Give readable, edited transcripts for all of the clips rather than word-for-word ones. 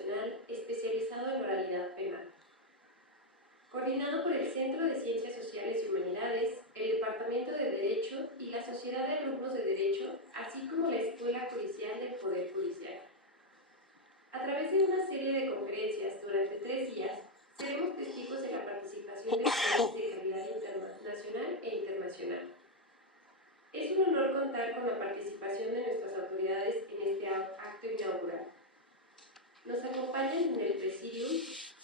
Internacional especializado en oralidad penal. Coordinado por el Centro de Ciencias Sociales y Humanidades, el Departamento de Derecho y la Sociedad de Alumnos de Derecho, así como la Escuela Judicial del Poder Judicial. A través de una serie de conferencias durante 3 días, seremos testigos de la participación de estudiantes de calidad nacional e internacional. Es un honor contar con la participación de nuestras autoridades en este acto inaugural. Nos acompañan en el presidium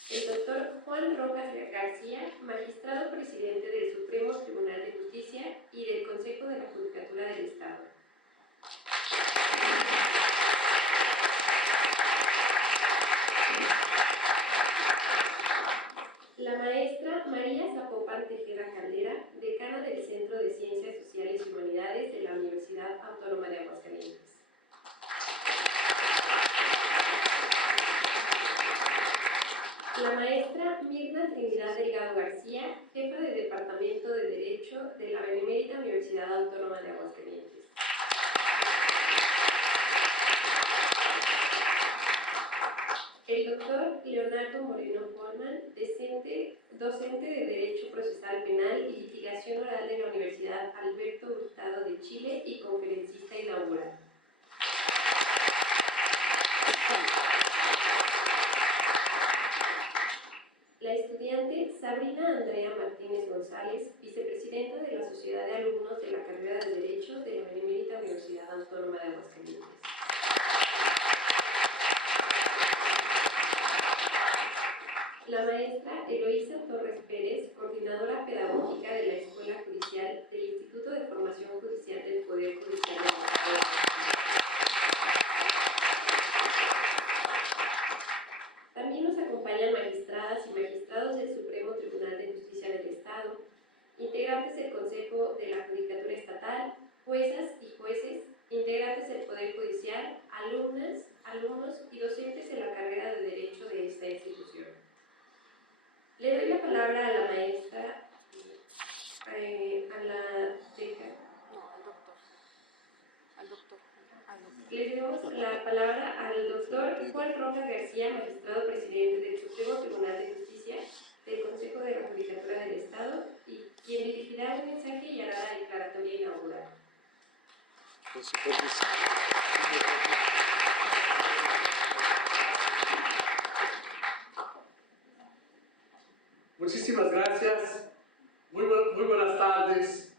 el doctor Juan Rojas García, magistrado presidente del Supremo Tribunal de Justicia y del Consejo de la Judicatura del Estado. La maestra María Zapopan Tejeda Caldera, decana del Centro de Ciencias Sociales y Humanidades de la Universidad Autónoma de Aguascalientes. La maestra Mirna Trinidad Delgado García, jefa de Departamento de Derecho de la Benemérita Universidad Autónoma de Aguascalientes. El doctor Leonardo Moreno Holman, docente de Derecho Procesal Penal y Litigación Oral de la Universidad Alberto Hurtado de Chile y conferencista inaugural. La estudiante Sabrina Andrea Martínez González, vicepresidenta de la Sociedad de Alumnos de la Carrera de Derecho de la Benemérita Universidad Autónoma de Aguascalientes. La maestra Eloísa Torres Pérez, coordinadora pedagógica de la Escuela Judicial del Instituto de Formación Judicial del Poder Judicial de Aguascalientes. También nos acompañan magistradas y magistrados del Supremo Tribunal de Justicia del Estado, integrantes del Consejo de la Judicatura Estatal, juezas y jueces, integrantes del Poder Judicial, alumnas, alumnos y docentes de la carrera de Derecho de esta institución. Le doy la palabra a la maestra, Le damos la palabra al doctor Juan Rojas García, magistrado presidente del Supremo Tribunal de Justicia del Consejo de la Judicatura del Estado, y quien dirigirá un mensaje y hará la declaratoria inaugural. Muchísimas gracias, muy buenas tardes.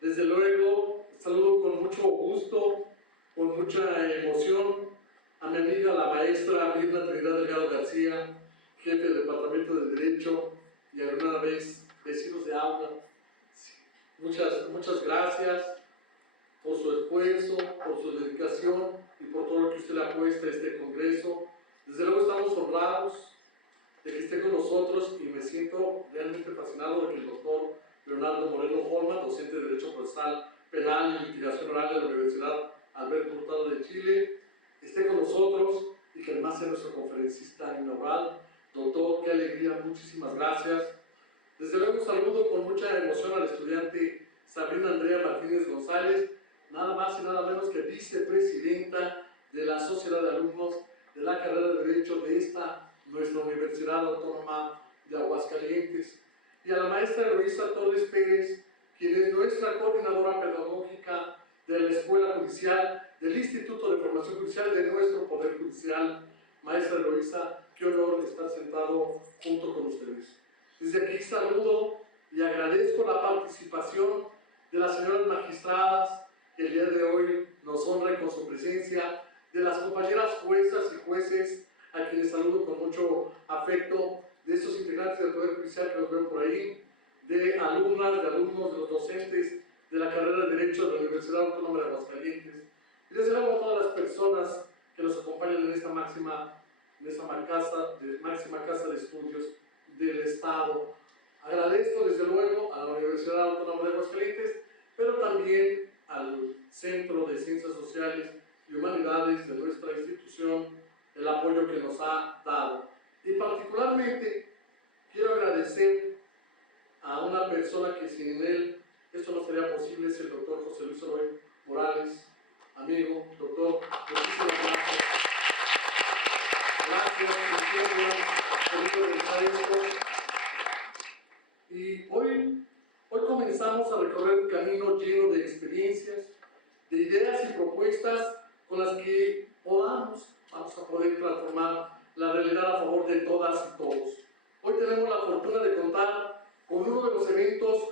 Desde luego, saludo con mucho gusto, con mucha emoción a mi amiga la maestra Mirna Trinidad Delgado García, jefe del Departamento de Derecho y alguna vez vecinos de aula. Muchas gracias por su esfuerzo, por su dedicación y por todo lo que usted le apuesta a este congreso. Desde luego estamos honrados de que esté con nosotros y me siento realmente fascinado de que el doctor Leonardo Moreno Holman, docente de Derecho Procesal Penal y Litigación Oral de la Universidad Alberto Hurtado de Chile, esté con nosotros y que además sea nuestro conferencista inaugural. Doctor, qué alegría, muchísimas gracias. Desde luego saludo con mucha emoción a la estudiante Sabrina Andrea Martínez González, nada más y nada menos que vicepresidenta de la Sociedad de Alumnos de la Carrera de Derecho de esta nuestra Universidad Autónoma de Aguascalientes, y a la maestra Eloísa Torres Pérez, quien es nuestra coordinadora pedagógica de la Escuela Judicial del Instituto de Formación Judicial de nuestro Poder Judicial. Maestra Eloísa, qué honor estar sentado junto con ustedes. Desde aquí saludo y agradezco la participación de las señoras magistradas que el día de hoy nos honran con su presencia, de las compañeras juezas y jueces a quienes saludo con mucho afecto, de estos integrantes del Poder Judicial que los veo por ahí, de alumnas, de alumnos, de los docentes de la carrera de Derecho de la Universidad Autónoma de Aguascalientes, y desde luego a todas las personas que nos acompañan en esta máxima casa de estudios del Estado. Agradezco desde luego a la Universidad Autónoma de Aguascalientes, pero también al Centro de Ciencias Sociales y Humanidades de nuestra institución, el apoyo que nos ha dado. Y particularmente quiero agradecer a una persona que sin él esto no sería posible, es el doctor José Luis Oroy Morales, amigo, doctor, muchísimas gracias. Gracias, por organizar esto. Y hoy comenzamos a recorrer un camino lleno de experiencias, de ideas y propuestas con las que vamos a poder transformar la realidad a favor de todas y todos. Hoy tenemos la fortuna de contar con uno de los eventos,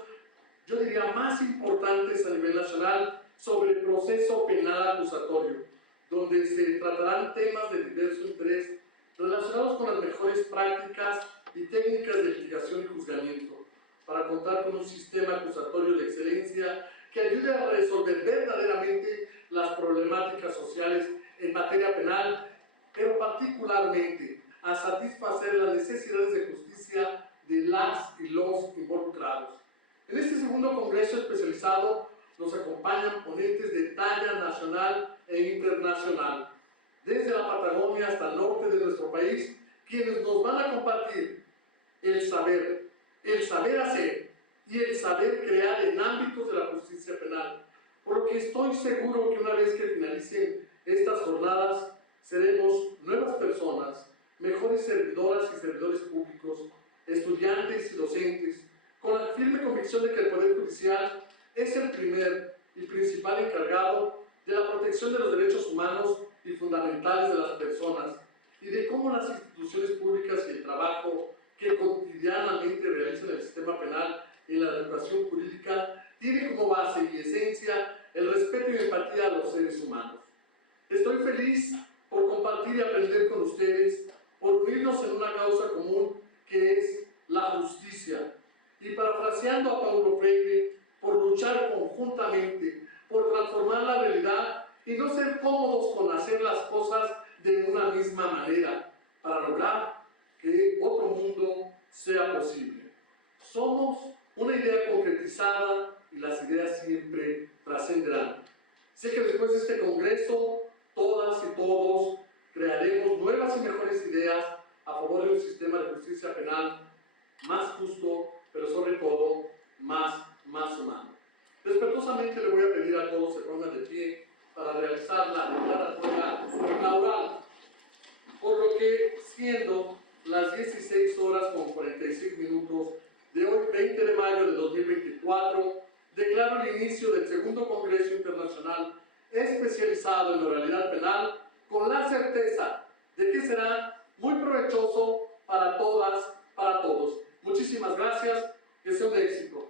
yo diría, más importantes a nivel nacional sobre el proceso penal acusatorio, donde se tratarán temas de diverso interés relacionados con las mejores prácticas y técnicas de litigación y juzgamiento, para contar con un sistema acusatorio de excelencia que ayude a resolver verdaderamente las problemáticas sociales en materia penal, pero particularmente a satisfacer las necesidades de justicia de las y los involucrados. En este segundo congreso especializado nos acompañan ponentes de talla nacional e internacional, desde la Patagonia hasta el norte de nuestro país, quienes nos van a compartir el saber hacer y el saber crear en ámbitos de la justicia penal. Por lo que estoy seguro que una vez que finalicen estas jornadas, seremos nuevas personas, mejores servidoras y servidores públicos, estudiantes y docentes, con la firme convicción de que el Poder Judicial es el primer y principal encargado de la protección de los derechos humanos y fundamentales de las personas, y de cómo las instituciones públicas y el trabajo que cotidianamente realizan el sistema penal y la educación jurídica tiene como base y esencia el respeto y empatía a los seres humanos. Estoy feliz por compartir y aprender con ustedes, por unirnos en una causa común que es la justicia, y parafraseando a Paulo Freire, por luchar conjuntamente, por transformar la realidad y no ser cómodos con hacer las cosas de una misma manera, para lograr que otro mundo sea posible. Somos una idea concretizada y las ideas siempre trascenderán. Sé que después de este congreso, todas y todos crearemos nuevas y mejores ideas a favor de un sistema de justicia penal más justo, pero sobre todo más humano. Respetuosamente le voy a pedir a todos se pongan de pie para realizar la declaratoria inaugural, por lo que, siendo las 16 horas con 46 minutos de hoy, 20 de mayo de 2024, declaro el inicio del segundo Congreso Internacional especializado en oralidad penal, con la certeza de que será muy provechoso para todas, para todos. Muchísimas gracias, que sea un éxito.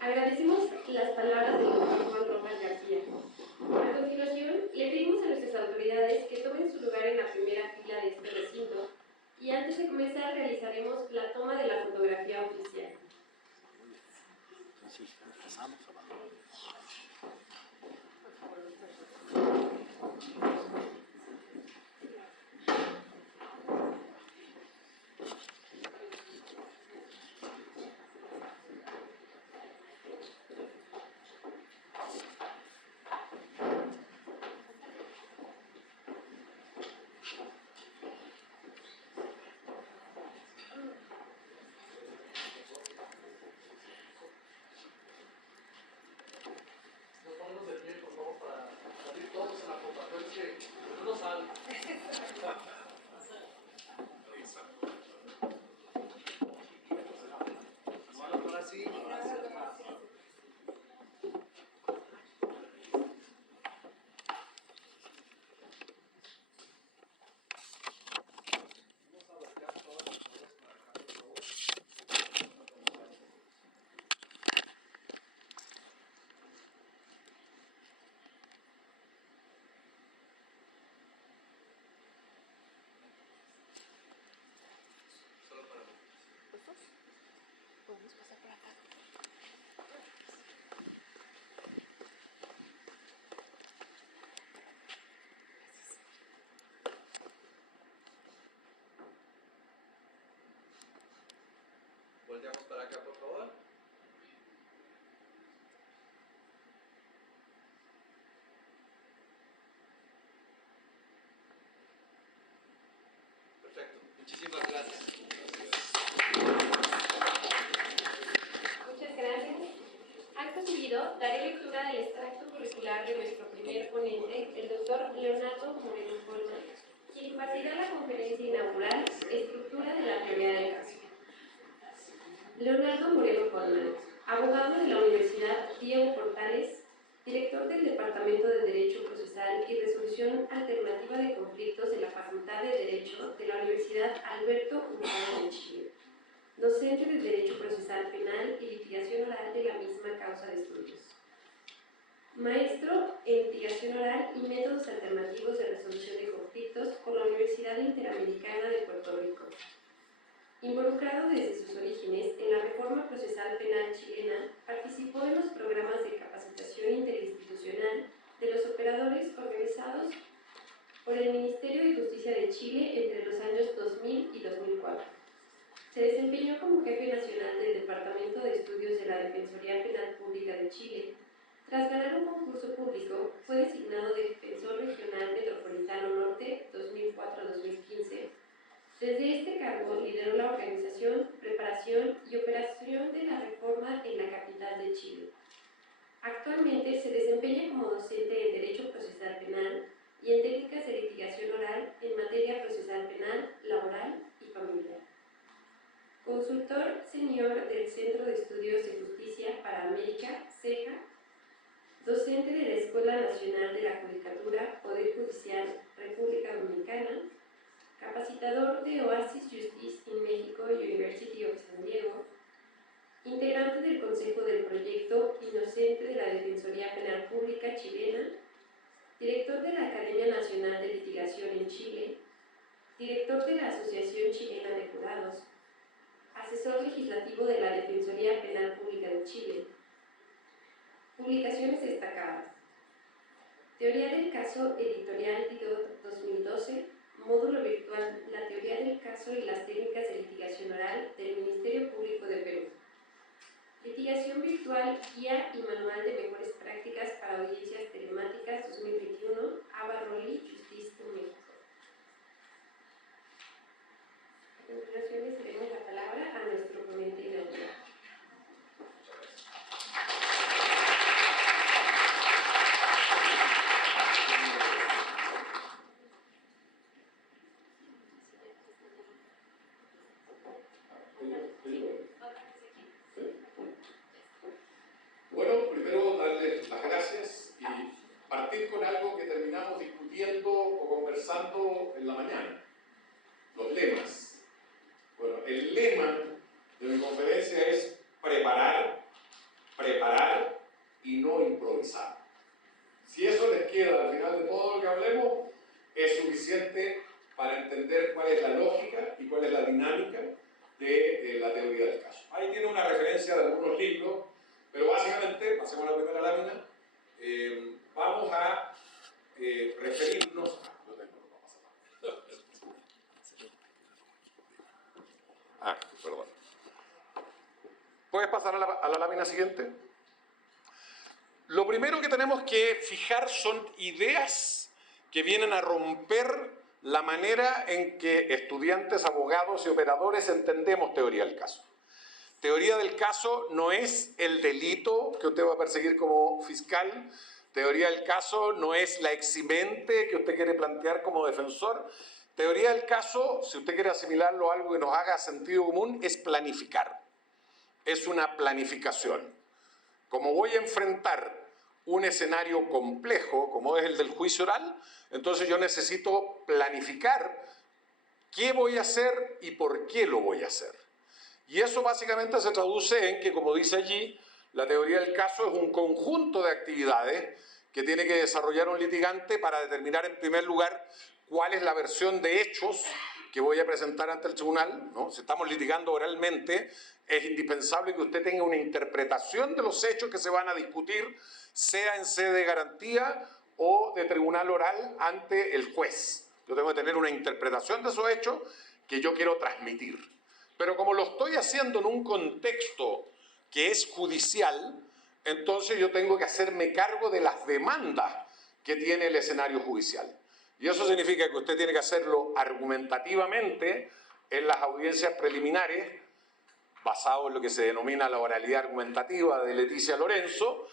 Agradecemos las palabras del doctor Juan Rojas García. A continuación, le pedimos a nuestras autoridades que tomen su lugar en la primera fila de este recinto y antes de comenzar realizaremos la toma de la fotografía oficial. Entonces, empezamos abajo. Departamento de Derecho Procesal y Resolución Alternativa de Conflictos de la Facultad de Derecho de la Universidad Alberto Hurtado de Chile. Docente de Derecho Procesal Penal y Litigación Oral de la misma causa de estudios. Maestro en Litigación Oral y Métodos Alternativos de Resolución de Conflictos por la Universidad Interamericana de Puerto Rico. Involucrado desde sus orígenes en la reforma procesal penal chilena, participó en los programas de capacitación interinstitucional de los operadores organizados por el Ministerio de Justicia de Chile entre los años 2000 y 2004. Se desempeñó como jefe nacional del Departamento de Estudios de la Defensoría Penal Pública de Chile. Tras ganar un concurso público, fue designado Defensor Regional Metropolitano Norte 2004-2015. Desde este cargo lideró la organización, preparación y operación de la reforma en la capital de Chile. Actualmente se desempeña como docente en Derecho Procesal Penal y en técnicas de litigación oral en materia procesal penal, laboral y familiar. Consultor senior del Centro de Estudios de Justicia para América, CEJA, docente de la Escuela Nacional de la Judicatura, Poder Judicial, República Dominicana, capacitador de Oasis Justice in México, University of San Diego, integrante del Consejo del Proyecto Inocente de la Defensoría Penal Pública chilena, director de la Academia Nacional de Litigación en Chile, director de la Asociación Chilena de Jurados, asesor legislativo de la Defensoría Penal Pública de Chile. Publicaciones destacadas. Teoría del caso editorial Didot 2012, módulo virtual La teoría del caso y las técnicas de litigación oral del Ministerio Público de Perú. Litigación virtual, guía y manual de mejores prácticas para audiencias telemáticas 2021, Ava Rolli, Justice en México. A continuación le cedemos la palabra a nuestro ponente inaugural. Bueno, primero darles las gracias y partir con algo que terminamos discutiendo o conversando en la mañana, los lemas. Bueno, el lema de mi conferencia es preparar, preparar y no improvisar. Si eso les queda al final de todo lo que hablemos, es suficiente para entender cuál es la lógica y cuál es la dinámica de la teoría del caso. Ahí tiene una referencia de algunos libros, pero básicamente, pasemos a la primera lámina, vamos a referirnos a... perdón. ¿Puedes pasar a la lámina siguiente? Lo primero que tenemos que fijar son ideas que vienen a romper la manera en que estudiantes, abogados y operadores entendemos teoría del caso. Teoría del caso no es el delito que usted va a perseguir como fiscal. Teoría del caso no es la eximente que usted quiere plantear como defensor. Teoría del caso, si usted quiere asimilarlo a algo que nos haga sentido común, es planificar. Es una planificación. Como voy a enfrentar un escenario complejo, como es el del juicio oral, entonces yo necesito planificar qué voy a hacer y por qué lo voy a hacer. Y eso básicamente se traduce en que, como dice allí, la teoría del caso es un conjunto de actividades que tiene que desarrollar un litigante para determinar en primer lugar cuál es la versión de hechos que voy a presentar ante el tribunal, ¿no? Si estamos litigando oralmente, es indispensable que usted tenga una interpretación de los hechos que se van a discutir, sea en sede de garantía o de tribunal oral ante el juez. Yo tengo que tener una interpretación de esos hechos que yo quiero transmitir. Pero como lo estoy haciendo en un contexto que es judicial, entonces yo tengo que hacerme cargo de las demandas que tiene el escenario judicial. Y eso significa que usted tiene que hacerlo argumentativamente en las audiencias preliminares, basado en lo que se denomina la oralidad argumentativa de Leticia Lorenzo,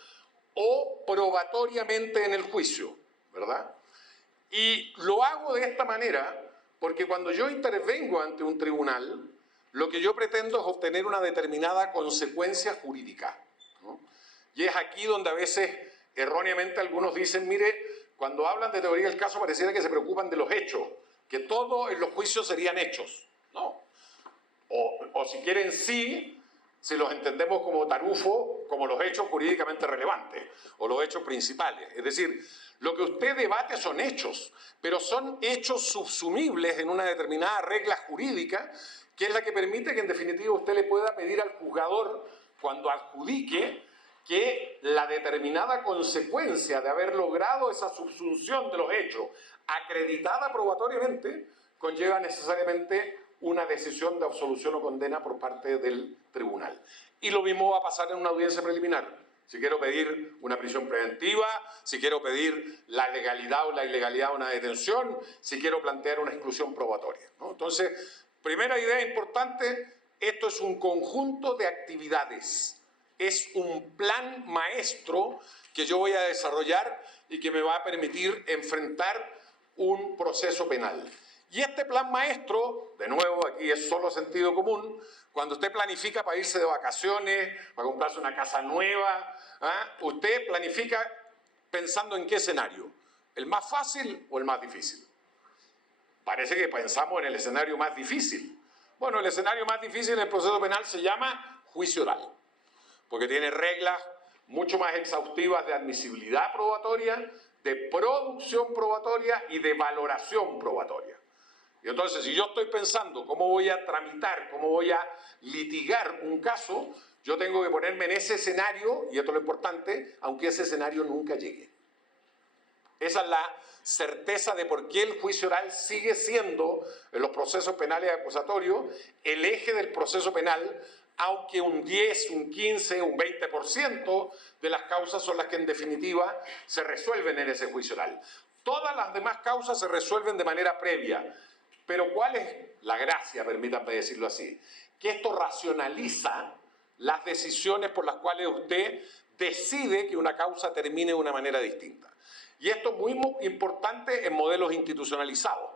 o probatoriamente en el juicio, ¿verdad? Y lo hago de esta manera porque cuando yo intervengo ante un tribunal, lo que yo pretendo es obtener una determinada consecuencia jurídica, ¿no? Y es aquí donde a veces erróneamente algunos dicen, mire, cuando hablan de teoría del caso pareciera que se preocupan de los hechos, que todo en los juicios serían hechos. No. O si quieren sí, si los entendemos como tarufo, como los hechos jurídicamente relevantes o los hechos principales. Es decir, lo que usted debate son hechos, pero son hechos subsumibles en una determinada regla jurídica que es la que permite que en definitiva usted le pueda pedir al juzgador cuando adjudique que la determinada consecuencia de haber logrado esa subsunción de los hechos acreditada probatoriamente conlleva necesariamente una decisión de absolución o condena por parte del tribunal. Y lo mismo va a pasar en una audiencia preliminar. Si quiero pedir una prisión preventiva, si quiero pedir la legalidad o la ilegalidad de una detención, si quiero plantear una exclusión probatoria, ¿no? Entonces, primera idea importante, esto es un conjunto de actividades. Es un plan maestro que yo voy a desarrollar y que me va a permitir enfrentar un proceso penal. Y este plan maestro, de nuevo, aquí es solo sentido común, cuando usted planifica para irse de vacaciones, para comprarse una casa nueva, usted planifica pensando en qué escenario, ¿el más fácil o el más difícil? Parece que pensamos en el escenario más difícil. Bueno, el escenario más difícil en el proceso penal se llama juicio oral, porque tiene reglas mucho más exhaustivas de admisibilidad probatoria, de producción probatoria y de valoración probatoria. Y entonces, si yo estoy pensando cómo voy a tramitar, cómo voy a litigar un caso, yo tengo que ponerme en ese escenario, y esto es lo importante, aunque ese escenario nunca llegue. Esa es la certeza de por qué el juicio oral sigue siendo, en los procesos penales acusatorios, el eje del proceso penal, aunque un 10, un 15, un 20% de las causas son las que en definitiva se resuelven en ese juicio oral. Todas las demás causas se resuelven de manera previa. Pero ¿cuál es la gracia, permítanme decirlo así? Que esto racionaliza las decisiones por las cuales usted decide que una causa termine de una manera distinta. Y esto es muy importante en modelos institucionalizados,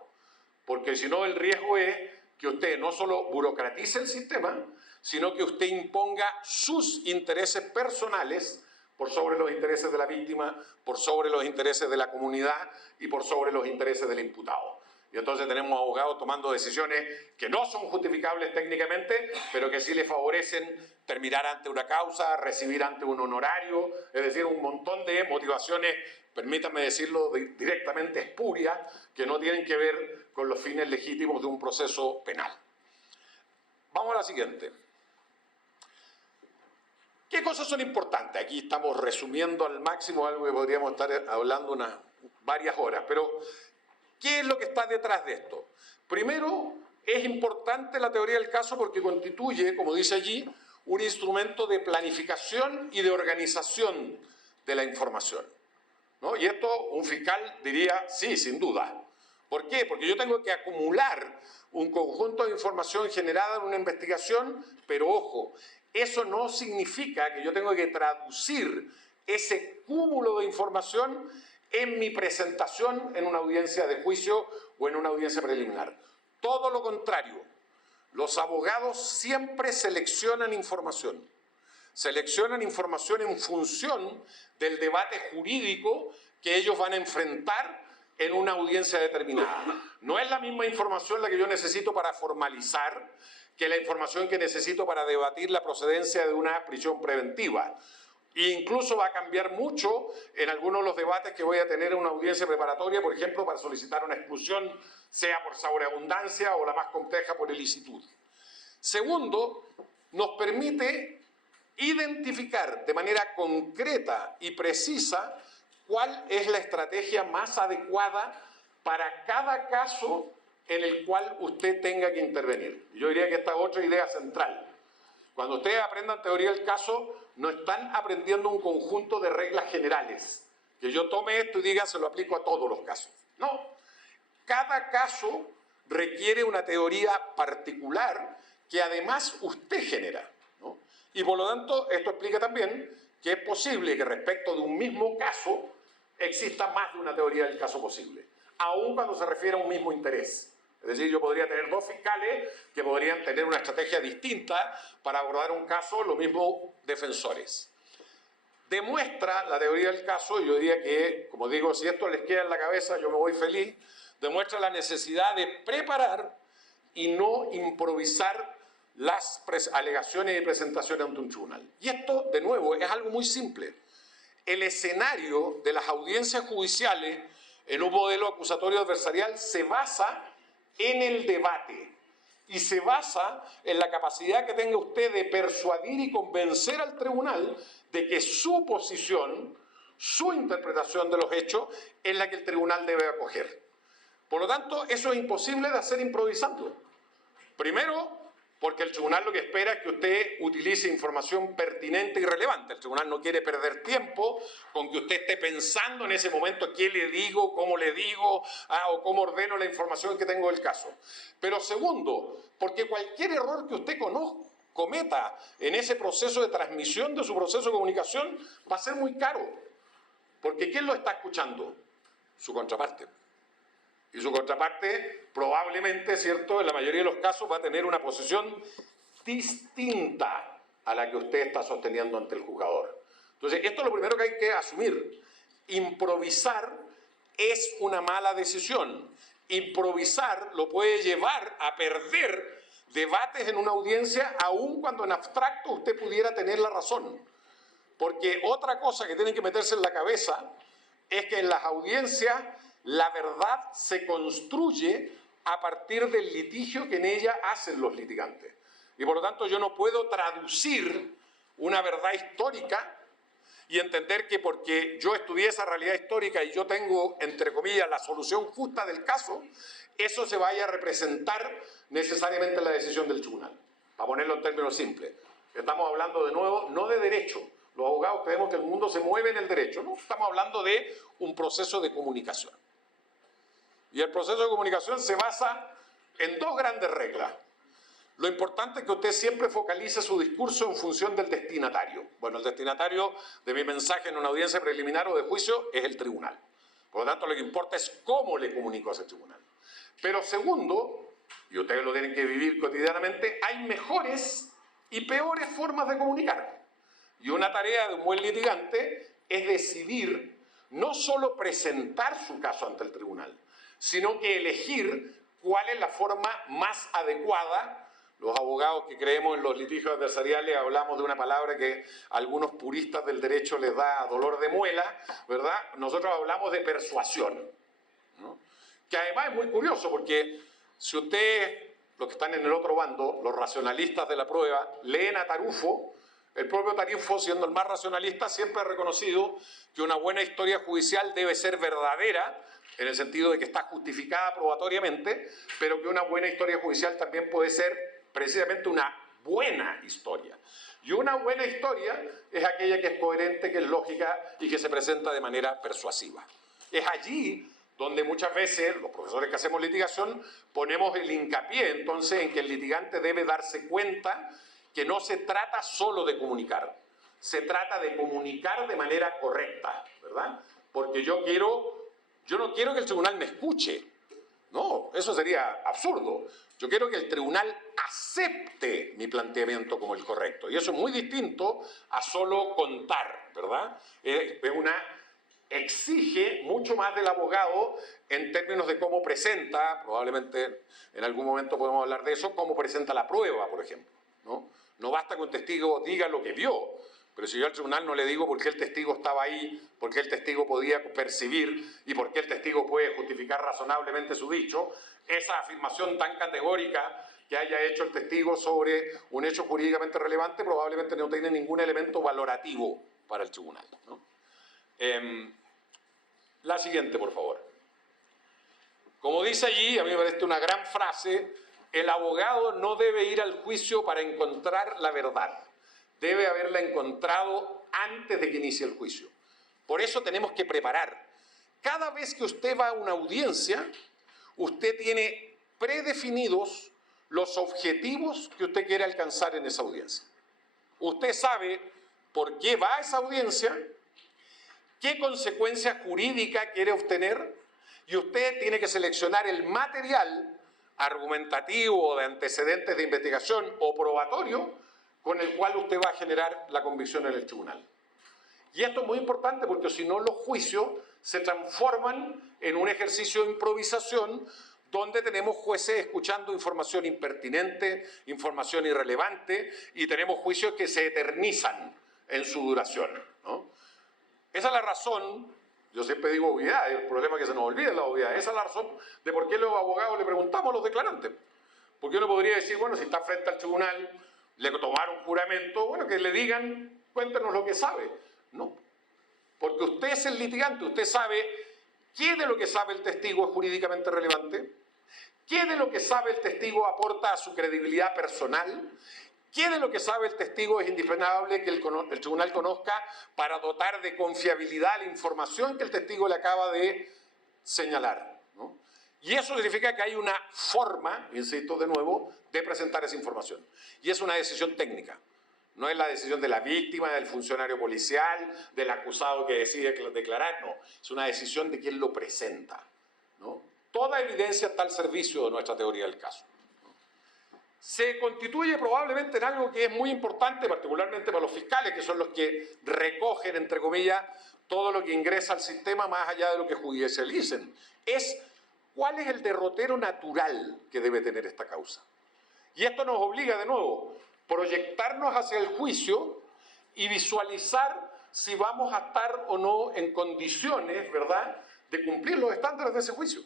porque si no el riesgo es que usted no solo burocratice el sistema, sino que usted imponga sus intereses personales por sobre los intereses de la víctima, por sobre los intereses de la comunidad y por sobre los intereses del imputado. Y entonces tenemos abogados tomando decisiones que no son justificables técnicamente, pero que sí les favorecen terminar ante una causa, recibir ante un honorario, es decir, un montón de motivaciones, permítanme decirlo directamente, espurias, que no tienen que ver con los fines legítimos de un proceso penal. Vamos a la siguiente. ¿Qué cosas son importantes? Aquí estamos resumiendo al máximo algo que podríamos estar hablando varias horas, pero ¿qué es lo que está detrás de esto? Primero, es importante la teoría del caso porque constituye, como dice allí, un instrumento de planificación y de organización de la información, ¿no? Y esto un fiscal diría, sí, sin duda. ¿Por qué? Porque yo tengo que acumular un conjunto de información generada en una investigación, pero ojo, eso no significa que yo tengo que traducir ese cúmulo de información en mi presentación en una audiencia de juicio o en una audiencia preliminar. Todo lo contrario, los abogados siempre seleccionan información en función del debate jurídico que ellos van a enfrentar en una audiencia determinada. No es la misma información la que yo necesito para formalizar que la información que necesito para debatir la procedencia de una prisión preventiva. E incluso va a cambiar mucho en algunos de los debates que voy a tener en una audiencia preparatoria, por ejemplo, para solicitar una exclusión, sea por sobreabundancia o la más compleja por ilicitud. Segundo, nos permite identificar de manera concreta y precisa cuál es la estrategia más adecuada para cada caso en el cual usted tenga que intervenir. Yo diría que esta es otra idea central. Cuando ustedes aprendan teoría del caso, no están aprendiendo un conjunto de reglas generales. Que yo tome esto y diga, se lo aplico a todos los casos. No. Cada caso requiere una teoría particular que además usted genera, ¿no? Y por lo tanto, esto explica también que es posible que respecto de un mismo caso exista más de una teoría del caso posible, aun cuando se refiere a un mismo interés. Es decir, yo podría tener dos fiscales que podrían tener una estrategia distinta para abordar un caso, lo mismo defensores. demuestra la teoría del caso, y yo diría que, como digo, si esto les queda en la cabeza, yo me voy feliz, demuestra la necesidad de preparar y no improvisar las alegaciones y presentaciones ante un tribunal. Y esto, de nuevo, es algo muy simple. El escenario de las audiencias judiciales en un modelo acusatorio adversarial se basa en el debate y se basa en la capacidad que tenga usted de persuadir y convencer al tribunal de que su posición, su interpretación de los hechos, es la que el tribunal debe acoger. Por lo tanto, eso es imposible de hacer improvisando. Primero, porque el tribunal lo que espera es que usted utilice información pertinente y relevante. El tribunal no quiere perder tiempo con que usted esté pensando en ese momento qué le digo, cómo le digo, o cómo ordeno la información que tengo del caso. Pero segundo, porque cualquier error que usted cometa en ese proceso de transmisión de su proceso de comunicación va a ser muy caro. Porque ¿quién lo está escuchando? Su contraparte. Y su contraparte probablemente, ¿cierto?, en la mayoría de los casos va a tener una posición distinta a la que usted está sosteniendo ante el juzgador. Entonces, esto es lo primero que hay que asumir. Improvisar es una mala decisión. Improvisar lo puede llevar a perder debates en una audiencia, aun cuando en abstracto usted pudiera tener la razón. Porque otra cosa que tienen que meterse en la cabeza es que en las audiencias la verdad se construye a partir del litigio que en ella hacen los litigantes. Y por lo tanto yo no puedo traducir una verdad histórica y entender que porque yo estudié esa realidad histórica y yo tengo, entre comillas, la solución justa del caso, eso se vaya a representar necesariamente en la decisión del tribunal. Para ponerlo en términos simples. Estamos hablando de nuevo no de derecho. Los abogados creemos que el mundo se mueve en el derecho, ¿no? Estamos hablando de un proceso de comunicación. Y el proceso de comunicación se basa en dos grandes reglas. Lo importante es que usted siempre focalice su discurso en función del destinatario. Bueno, el destinatario de mi mensaje en una audiencia preliminar o de juicio es el tribunal. Por lo tanto, lo que importa es cómo le comunico a ese tribunal. Pero segundo, y ustedes lo tienen que vivir cotidianamente, hay mejores y peores formas de comunicar. Y una tarea de un buen litigante es decidir no solo presentar su caso ante el tribunal, sino que elegir cuál es la forma más adecuada. Los abogados que creemos en los litigios adversariales hablamos de una palabra que a algunos puristas del derecho les da dolor de muela, ¿verdad? Nosotros hablamos de persuasión, ¿no? Que además es muy curioso porque si ustedes, los que están en el otro bando, los racionalistas de la prueba, leen a Tarufo, el propio Tarufo, siendo el más racionalista, siempre ha reconocido que una buena historia judicial debe ser verdadera, en el sentido de que está justificada probatoriamente, pero que una buena historia judicial también puede ser precisamente una buena historia. Y una buena historia es aquella que es coherente, que es lógica y que se presenta de manera persuasiva. Es allí donde muchas veces los profesores que hacemos litigación ponemos el hincapié entonces en que el litigante debe darse cuenta que no se trata solo de comunicar, se trata de comunicar de manera correcta, ¿verdad? Porque yo no quiero que el tribunal me escuche. No, eso sería absurdo. Yo quiero que el tribunal acepte mi planteamiento como el correcto. Y eso es muy distinto a solo contar, ¿verdad? Exige mucho más del abogado en términos de cómo presenta, probablemente en algún momento podemos hablar de eso, cómo presenta la prueba, por ejemplo, ¿no? No basta que un testigo diga lo que vio, pero si yo al tribunal no le digo por qué el testigo estaba ahí, por qué el testigo podía percibir y por qué el testigo puede justificar razonablemente su dicho, esa afirmación tan categórica que haya hecho el testigo sobre un hecho jurídicamente relevante probablemente no tiene ningún elemento valorativo para el tribunal, ¿no? La siguiente, por favor. Como dice allí, a mí me parece una gran frase, el abogado no debe ir al juicio para encontrar la verdad. Debe haberla encontrado antes de que inicie el juicio. Por eso tenemos que preparar. Cada vez que usted va a una audiencia, usted tiene predefinidos los objetivos que usted quiere alcanzar en esa audiencia. Usted sabe por qué va a esa audiencia, qué consecuencia jurídica quiere obtener, y usted tiene que seleccionar el material argumentativo de antecedentes de investigación o probatorio con el cual usted va a generar la convicción en el tribunal. Y esto es muy importante porque si no los juicios se transforman en un ejercicio de improvisación donde tenemos jueces escuchando información impertinente, información irrelevante y tenemos juicios que se eternizan en su duración, ¿no? Esa es la razón, yo siempre digo obviedad, el problema es que se nos olvida la obviedad, esa es la razón de por qué los abogados le preguntamos a los declarantes. Porque uno podría decir, bueno, si está frente al tribunal, le tomaron juramento, bueno, que le digan, cuéntenos lo que sabe. No, porque usted es el litigante, usted sabe qué de lo que sabe el testigo es jurídicamente relevante, qué de lo que sabe el testigo aporta a su credibilidad personal, qué de lo que sabe el testigo es indispensable que el tribunal conozca para dotar de confiabilidad la información que el testigo le acaba de señalar, ¿no? Y eso significa que hay una forma, insisto de nuevo, de presentar esa información. Y es una decisión técnica. No es la decisión de la víctima, del funcionario policial, del acusado que decide declarar, no. Es una decisión de quien lo presenta, ¿no? Toda evidencia está al servicio de nuestra teoría del caso. Se constituye probablemente en algo que es muy importante, particularmente para los fiscales, que son los que recogen, entre comillas, todo lo que ingresa al sistema más allá de lo que judicialicen. Es cuál es el derrotero natural que debe tener esta causa. Y esto nos obliga, de nuevo, proyectarnos hacia el juicio y visualizar si vamos a estar o no en condiciones, ¿verdad?, de cumplir los estándares de ese juicio.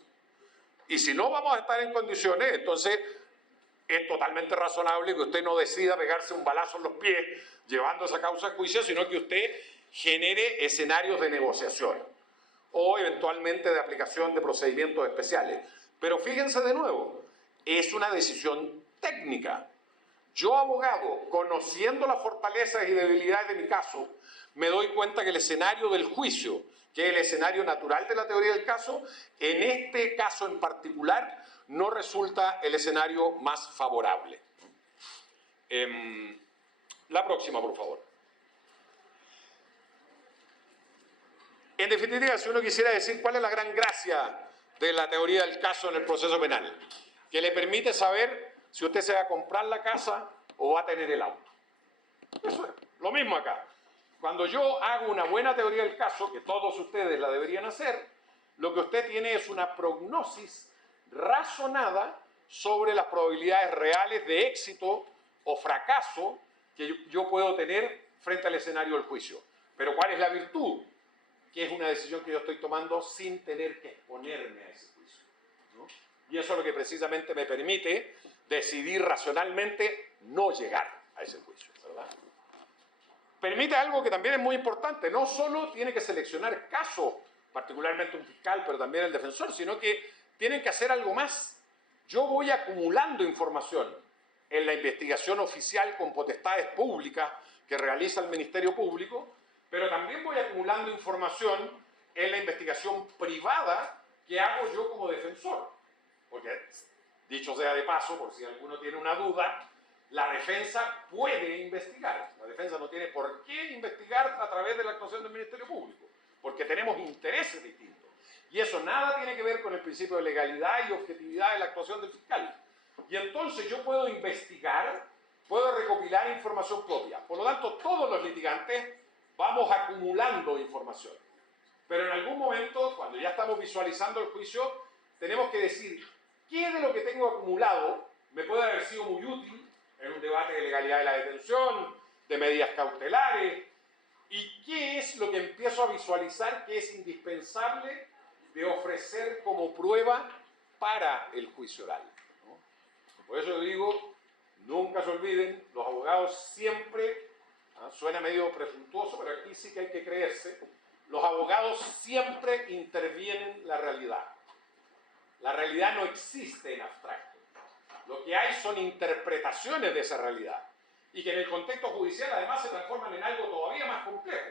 Y si no vamos a estar en condiciones, entonces es totalmente razonable que usted no decida pegarse un balazo en los pies llevando esa causa a juicio, sino que usted genere escenarios de negociación o eventualmente de aplicación de procedimientos especiales. Pero fíjense de nuevo, es una decisión técnica. Yo, abogado, conociendo las fortalezas y debilidades de mi caso, me doy cuenta que el escenario del juicio, que es el escenario natural de la teoría del caso, en este caso en particular, no resulta el escenario más favorable. La próxima, por favor. En definitiva, si uno quisiera decir cuál es la gran gracia de la teoría del caso en el proceso penal, que le permite saber si usted se va a comprar la casa o va a tener el auto. Eso es, lo mismo acá. Cuando yo hago una buena teoría del caso, que todos ustedes la deberían hacer, lo que usted tiene es una prognosis razonada sobre las probabilidades reales de éxito o fracaso que yo puedo tener frente al escenario del juicio. Pero ¿cuál es la virtud? Que es una decisión que yo estoy tomando sin tener que exponerme a ese juicio, ¿no? Y eso es lo que precisamente me permite decidir racionalmente no llegar a ese juicio, ¿verdad? Permite algo que también es muy importante, no solo tiene que seleccionar casos, particularmente un fiscal, pero también el defensor, sino que tienen que hacer algo más. Yo voy acumulando información en la investigación oficial con potestades públicas que realiza el Ministerio Público, pero también voy acumulando información en la investigación privada que hago yo como defensor. Porque, dicho sea de paso, por si alguno tiene una duda, la defensa puede investigar. La defensa no tiene por qué investigar a través de la actuación del Ministerio Público, porque tenemos intereses distintos. Y eso nada tiene que ver con el principio de legalidad y objetividad de la actuación del fiscal. Y entonces yo puedo investigar, puedo recopilar información propia. Por lo tanto, todos los litigantes vamos acumulando información. Pero en algún momento, cuando ya estamos visualizando el juicio, tenemos que decir, ¿qué de lo que tengo acumulado me puede haber sido muy útil en un debate de legalidad de la detención, de medidas cautelares? ¿Y qué es lo que empiezo a visualizar que es indispensable de ofrecer como prueba para el juicio oral, ¿no? Por eso digo, nunca se olviden, los abogados siempre, suena medio presuntuoso, pero aquí sí que hay que creerse, los abogados siempre intervienen la realidad. La realidad no existe en abstracto. Lo que hay son interpretaciones de esa realidad y que en el contexto judicial además se transforman en algo todavía más complejo,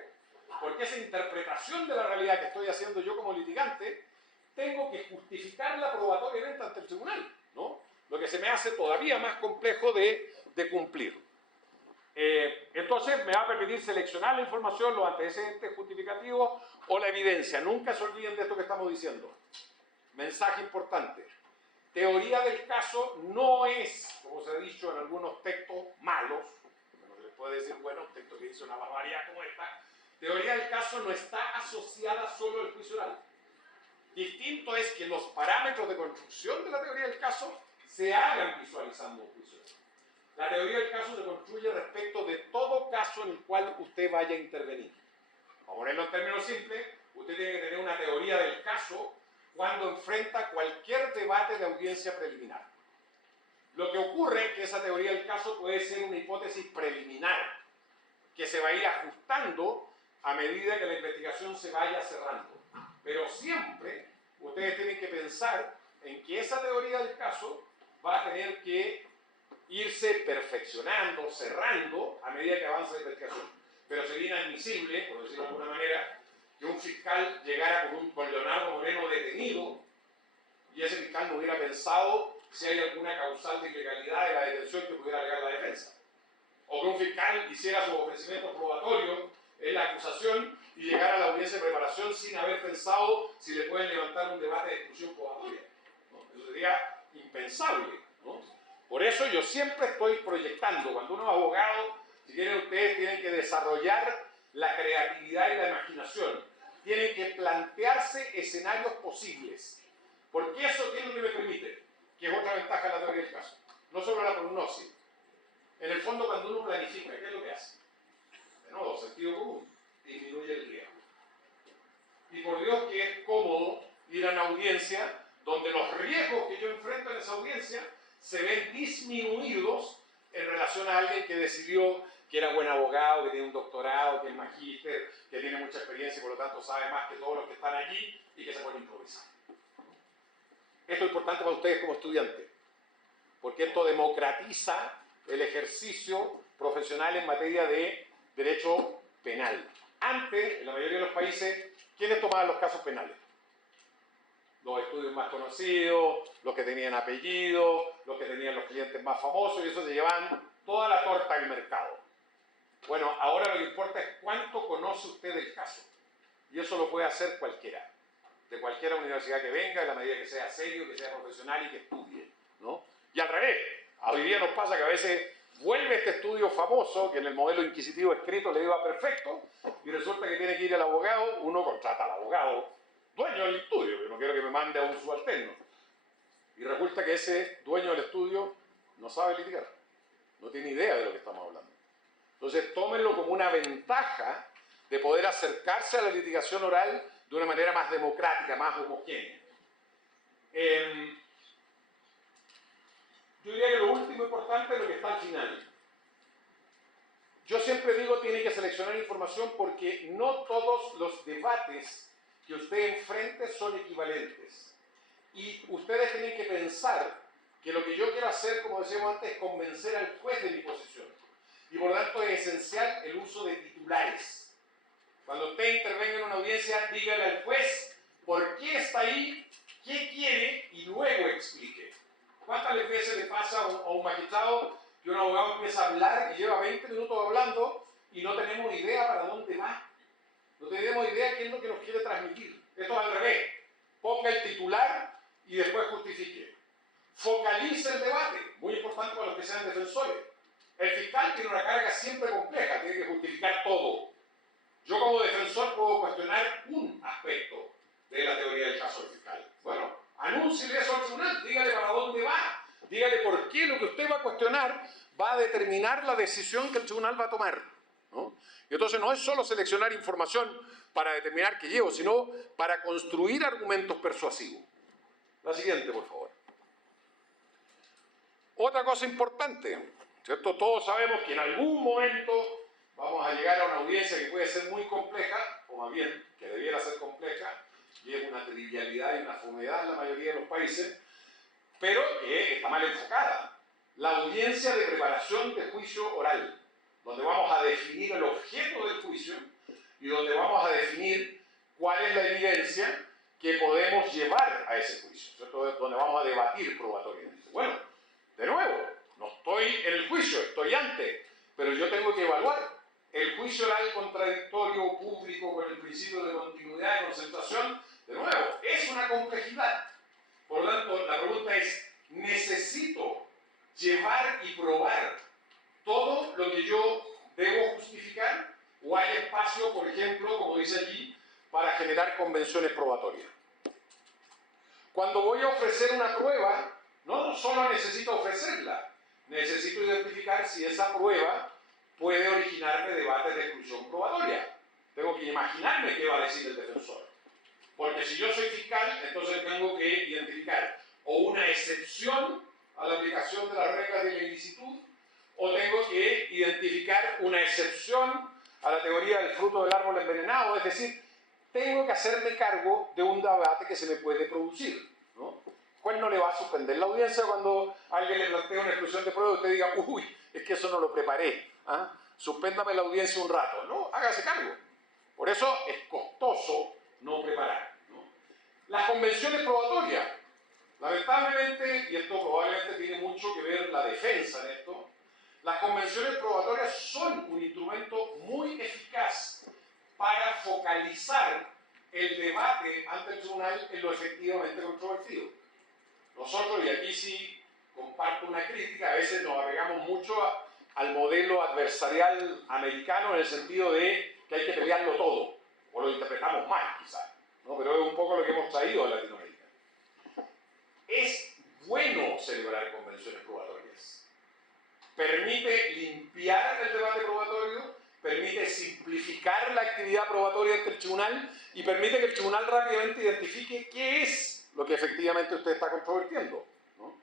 porque esa interpretación de la realidad que estoy haciendo yo como litigante tengo que justificarla probatoriamente ante el tribunal, ¿no? Lo que se me hace todavía más complejo de cumplir. Entonces me va a permitir seleccionar la información, los antecedentes justificativos o la evidencia. Nunca se olviden de esto que estamos diciendo. Mensaje importante. Teoría del caso no es, como se ha dicho en algunos textos malos, no se les puede decir, bueno, un texto que dice una barbaridad como esta, teoría del caso no está asociada solo al juicio oral. Distinto es que los parámetros de construcción de la teoría del caso se hagan visualizando un juicio oral. La teoría del caso se construye respecto de todo caso en el cual usted vaya a intervenir. Para ponerlo en términos simples, usted tiene que tener una teoría del caso cuando enfrenta cualquier debate de audiencia preliminar. Lo que ocurre es que esa teoría del caso puede ser una hipótesis preliminar, que se va a ir ajustando a medida que la investigación se vaya cerrando. Pero siempre ustedes tienen que pensar en que esa teoría del caso va a tener que irse perfeccionando, cerrando a medida que avanza la investigación. Pero sería inadmisible, por decirlo de alguna manera, que un fiscal llegara con Leonardo Moreno detenido y ese fiscal no hubiera pensado si hay alguna causal de ilegalidad de la detención que pudiera alegar la defensa. O que un fiscal hiciera sus ofrecimientos probatorios en la acusación y llegara a la audiencia de preparación sin haber pensado si le pueden levantar un debate de exclusión probatoria, ¿no? Eso sería impensable, ¿no? Por eso yo siempre estoy proyectando, cuando uno es abogado, si quieren ustedes tienen que desarrollar la creatividad y la imaginación, tienen que plantearse escenarios posibles, porque eso es lo que me permite, que es otra ventaja de la teoría del caso, no solo la prognosis. En el fondo, cuando uno planifica, ¿qué es lo que hace? De nuevo, sentido común, disminuye el riesgo. Y por Dios que es cómodo ir a una audiencia donde los riesgos que yo enfrento en esa audiencia se ven disminuidos en relación a alguien que decidió que era buen abogado, que tiene un doctorado, que es magíster, que tiene mucha experiencia y por lo tanto sabe más que todos los que están allí y que se puede improvisar. Esto es importante para ustedes como estudiantes, porque esto democratiza el ejercicio profesional en materia de derecho penal. Antes, en la mayoría de los países, ¿quiénes tomaban los casos penales? Los estudios más conocidos, los que tenían apellido, los que tenían los clientes más famosos, y eso se llevaban toda la torta del mercado. Bueno, ahora lo que importa es cuánto conoce usted del caso. Y eso lo puede hacer cualquiera, de cualquier universidad que venga, en la medida que sea serio, que sea profesional y que estudie, ¿no? Y al revés, hoy día nos pasa que a veces vuelve este estudio famoso, que en el modelo inquisitivo escrito le iba perfecto, y resulta que tiene que ir al abogado, uno contrata al abogado, dueño del estudio, yo no quiero que me mande a un subalterno. Y resulta que ese dueño del estudio no sabe litigar, no tiene idea de lo que estamos hablando. Entonces, tómenlo como una ventaja de poder acercarse a la litigación oral de una manera más democrática, más homogénea. Yo diría que lo último importante es lo que está al final. Yo siempre digo tiene que seleccionar información porque no todos los debates que usted enfrente son equivalentes. Y ustedes tienen que pensar que lo que yo quiero hacer, como decíamos antes, es convencer al juez de mi posición. Y por lo tanto es esencial el uso de titulares. Cuando usted intervenga en una audiencia, dígale al juez por qué está ahí, qué quiere y luego explique. ¿Cuántas veces le pasa a un magistrado que un abogado empieza a hablar y lleva 20 minutos hablando y no tenemos idea para dónde va? No tenemos idea qué es lo que nos quiere transmitir. Esto es al revés. Ponga el titular y después justifique. Focalice el debate, muy importante para los que sean defensores. El fiscal tiene una carga siempre compleja, tiene que justificar todo. Yo como defensor puedo cuestionar un aspecto de la teoría del caso del fiscal. Bueno, anúnciele eso al tribunal, dígale para dónde va, dígale por qué lo que usted va a cuestionar va a determinar la decisión que el tribunal va a tomar, ¿no? Y entonces no es solo seleccionar información para determinar qué llevo, sino para construir argumentos persuasivos. La siguiente, por favor. Otra cosa importante, ¿cierto? Todos sabemos que en algún momento vamos a llegar a una audiencia que puede ser muy compleja, o más bien que debiera ser compleja, y es una trivialidad y una fumedad en la mayoría de los países, pero que está mal enfocada. La audiencia de preparación de juicio oral, donde vamos a definir el objeto del juicio y donde vamos a definir cuál es la evidencia que podemos llevar a ese juicio, ¿cierto? Donde vamos a debatir probatoriamente. Bueno, de nuevo, no estoy en el juicio, estoy antes, pero yo tengo que evaluar. El juicio oral contradictorio público con el principio de continuidad y concentración, de nuevo, es una complejidad. Por lo tanto, la pregunta es, ¿necesito llevar y probar todo lo que yo debo justificar? o hay espacio, por ejemplo, como dice allí, para generar convenciones probatorias. Cuando voy a ofrecer una prueba, no solo necesito ofrecerla, necesito identificar si esa prueba puede originarme debates de exclusión probatoria. Tengo que imaginarme qué va a decir el defensor. Porque si yo soy fiscal, entonces tengo que identificar o una excepción a la aplicación de las reglas de la ilicitud, o tengo que identificar una excepción a la teoría del fruto del árbol envenenado, es decir, tengo que hacerme cargo de un debate que se me puede producir, ¿no? ¿Cuál no le va a suspender la audiencia cuando alguien le plantea una exclusión de prueba y usted diga, uy, es que eso no lo preparé, ¿ah? Suspéndame la audiencia un rato? No, hágase cargo. Por eso es costoso no preparar, ¿no? Las convenciones probatorias, lamentablemente, y esto probablemente tiene mucho que ver la defensa en esto, las convenciones probatorias son un instrumento muy eficaz para focalizar el debate ante el tribunal en lo efectivamente controvertido. Nosotros, y aquí sí comparto una crítica, a veces nos apegamos mucho al modelo adversarial americano en el sentido de que hay que pelearlo todo, o lo interpretamos mal quizás, ¿no? Pero es un poco lo que hemos traído a Latinoamérica. Es bueno celebrar convenciones probatorias. Permite limpiar el debate probatorio, permite simplificar la actividad probatoria ante el tribunal y permite que el tribunal rápidamente identifique qué es lo que efectivamente usted está controvertiendo, ¿no?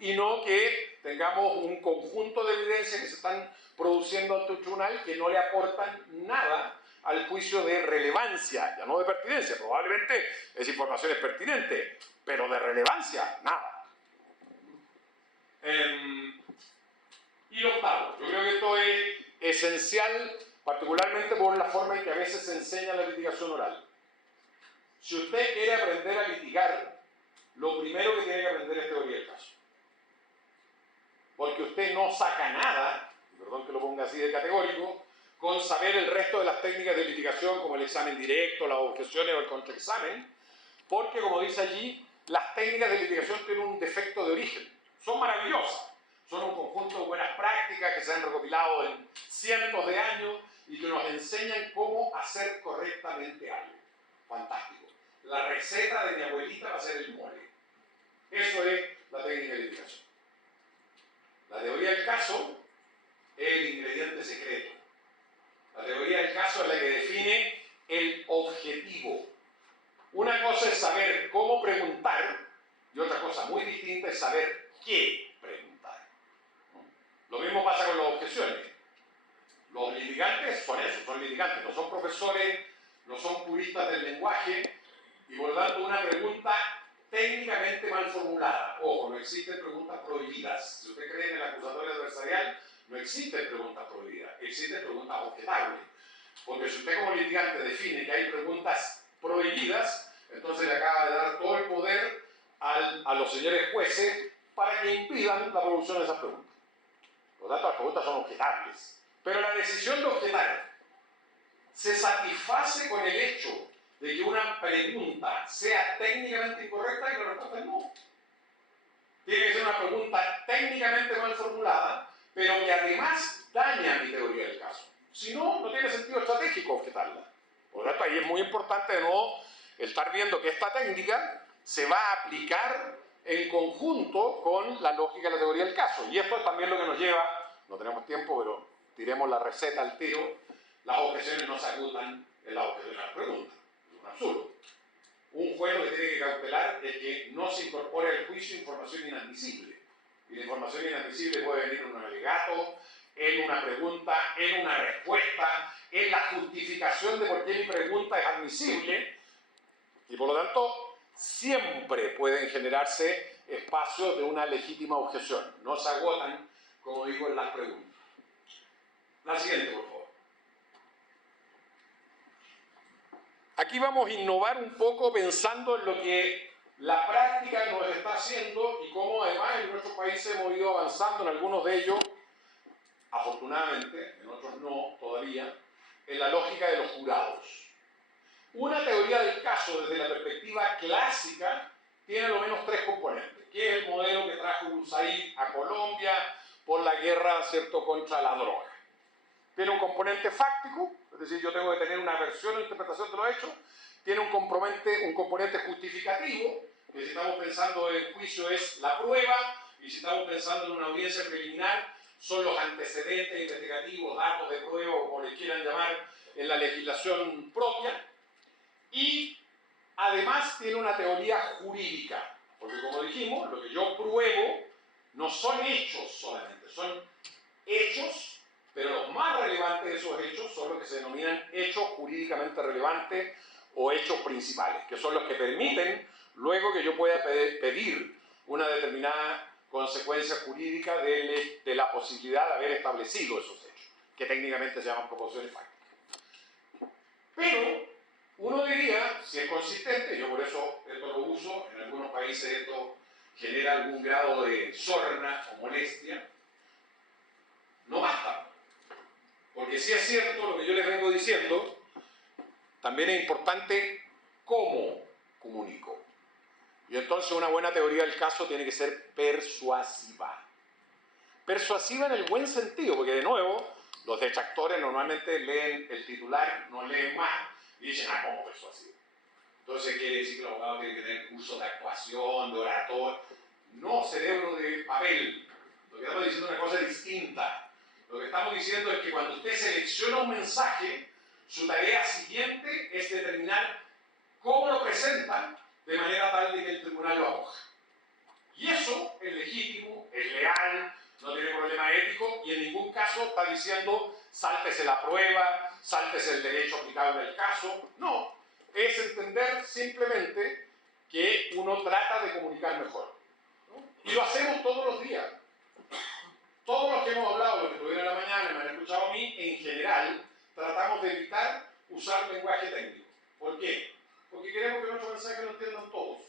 Y no que tengamos un conjunto de evidencias que se están produciendo ante un tribunal que no le aportan nada al juicio de relevancia, ya no de pertinencia. Probablemente esa información es pertinente, pero de relevancia, nada. Y lo octavo, yo creo que esto es esencial, particularmente por la forma en que a veces se enseña la litigación oral. Si usted quiere aprender a litigar, lo primero que tiene que aprender es teoría del caso. Porque usted no saca nada, perdón que lo ponga así de categórico, con saber el resto de las técnicas de litigación, como el examen directo, las objeciones o el contraexamen, porque, como dice allí, las técnicas de litigación tienen un defecto de origen. Son maravillosas, son un conjunto de buenas prácticas que se han recopilado en cientos de años y que nos enseñan cómo hacer correctamente algo. Fantástico. La receta de mi abuelita va a ser el mole. Eso es la técnica de litigación. La teoría del caso es el ingrediente secreto. La teoría del caso es la que define el objetivo. Una cosa es saber cómo preguntar y otra cosa muy distinta es saber qué preguntar. Lo mismo pasa con las objeciones. Los litigantes son eso, son litigantes, no son profesores, no son puristas del lenguaje y por lo tanto una pregunta técnicamente mal formulada. Ojo, no existen preguntas prohibidas. Si usted cree en el acusatorio adversarial, no existen preguntas prohibidas, existen preguntas objetables. Porque si usted como litigante define que hay preguntas prohibidas, entonces le acaba de dar todo el poder a los señores jueces para que impidan la producción de esas preguntas. Por lo tanto, las preguntas son objetables. Pero la decisión de objetar se satisface con el hecho de que una pregunta sea técnicamente incorrecta y la respuesta es no. Tiene que ser una pregunta técnicamente mal formulada, pero que además daña mi teoría del caso. Si no, no tiene sentido estratégico objetarla. Por lo tanto, ahí es muy importante de nuevo estar viendo que esta técnica se va a aplicar en conjunto con la lógica de la teoría del caso. Y esto es también lo que nos lleva, no tenemos tiempo, pero tiremos la receta al tiro, las objeciones no se acutan en las objeciones de las preguntas. Es un absurdo. Un juez lo que tiene que cautelar es que no se incorpore al juicio información inadmisible. Y la información inadmisible puede venir en un alegato, en una pregunta, en una respuesta, en la justificación de por qué mi pregunta es admisible. Y por lo tanto, siempre pueden generarse espacios de una legítima objeción. No se agotan, como digo, en las preguntas. La siguiente, por favor. Aquí vamos a innovar un poco pensando en lo que la práctica nos está haciendo y cómo además en nuestros países hemos ido avanzando en algunos de ellos, afortunadamente, en otros no todavía, en la lógica de los jurados. Una teoría del caso desde la perspectiva clásica tiene al menos tres componentes, que es el modelo que trajo USAID a Colombia por la guerra, ¿cierto?, contra la droga. tiene un componente fáctico, es decir, yo tengo que tener una versión o interpretación de los hechos, tiene un componente justificativo, que si estamos pensando en juicio es la prueba, y si estamos pensando en una audiencia preliminar, son los antecedentes investigativos, datos de prueba, o como les quieran llamar, en la legislación propia, y además tiene una teoría jurídica, porque como dijimos, lo que yo pruebo no son hechos solamente, son hechos, pero los más relevantes de esos hechos son los que se denominan hechos jurídicamente relevantes o hechos principales, que son los que permiten luego que yo pueda pedir una determinada consecuencia jurídica de la posibilidad de haber establecido esos hechos, que técnicamente se llaman proposiciones fácticas. Pero uno diría, si es consistente, yo por eso esto lo uso, en algunos países esto genera algún grado de sorna o molestia, no basta. Porque si es cierto lo que yo les vengo diciendo, también es importante cómo comunico. Y entonces una buena teoría del caso tiene que ser persuasiva. Persuasiva en el buen sentido, porque de nuevo, los detractores normalmente leen el titular, no leen más, y dicen, ah, ¿cómo persuasivo? Entonces quiere decir que el abogado tiene que tener cursos de actuación, de orator. No, cerebro de papel. Lo que estamos diciendo es una cosa distinta. Lo que estamos diciendo es que cuando usted selecciona un mensaje, su tarea siguiente es determinar cómo lo presenta de manera tal de que el tribunal lo acoja. Y eso es legítimo, es leal, no tiene problema ético y en ningún caso está diciendo sáltese la prueba, sáltese el derecho aplicable al caso. No, es entender simplemente que uno trata de comunicar mejor, ¿no? Y lo hacemos todos los días. Todos los que hemos hablado, los que estuvieron en la mañana y me han escuchado a mí, en general, tratamos de evitar usar lenguaje técnico. ¿Por qué? Porque queremos que nuestro mensaje lo entiendan todos.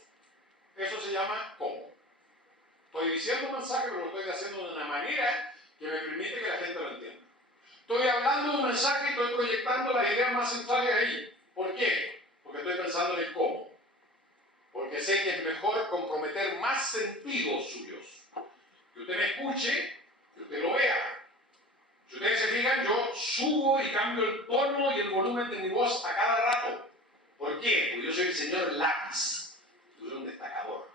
Eso se llama cómo. Estoy diciendo un mensaje, pero lo estoy haciendo de una manera que me permite que la gente lo entienda. Estoy hablando de un mensaje y estoy proyectando las ideas más centrales ahí. ¿Por qué? Porque estoy pensando en el cómo. Porque sé que es mejor comprometer más sentidos suyos. Que usted me escuche, que usted lo vea. Si ustedes se fijan, yo subo y cambio el tono y el volumen de mi voz a cada rato. ¿Por qué? Porque yo soy el señor lápiz. Yo soy un destacador.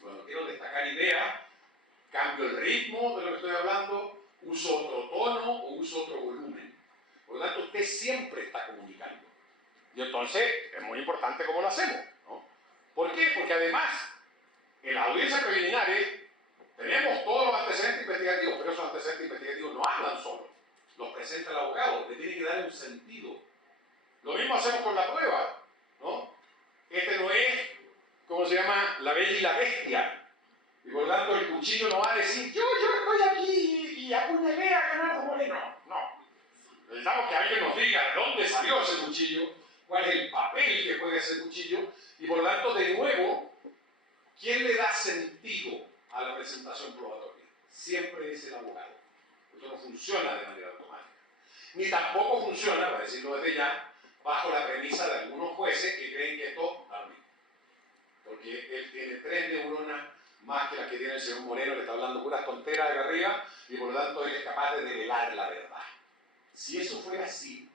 Cuando quiero destacar ideas, cambio el ritmo de lo que estoy hablando, uso otro tono o uso otro volumen. Por lo tanto, usted siempre está comunicando. Y entonces, es muy importante cómo lo hacemos, ¿no? ¿Por qué? Porque además, en las audiencias preliminares, tenemos todos los antecedentes investigativos, pero esos antecedentes investigativos no hablan solos. Los presenta el abogado, le tiene que dar un sentido. Lo mismo hacemos con la prueba, ¿no? Este no es, ¿cómo se llama? La Bella y la Bestia. Y por lo tanto el cuchillo no va a decir, yo estoy aquí y apuñalé a Leonardo Moreno. No. Necesitamos que alguien nos diga de dónde salió ese cuchillo, cuál es el papel que juega ese cuchillo, y por lo tanto, de nuevo, ¿quién le da sentido a la presentación probatoria? Siempre es el abogado. Esto no funciona de manera automática. Ni tampoco funciona, para decirlo desde ya, bajo la premisa de algunos jueces que creen que esto da lo mismo. Porque él tiene 3 neuronas más que las que tiene el señor Moreno, que está hablando puras tonteras acá arriba, y por lo tanto él es capaz de develar la verdad. Si eso fuera así,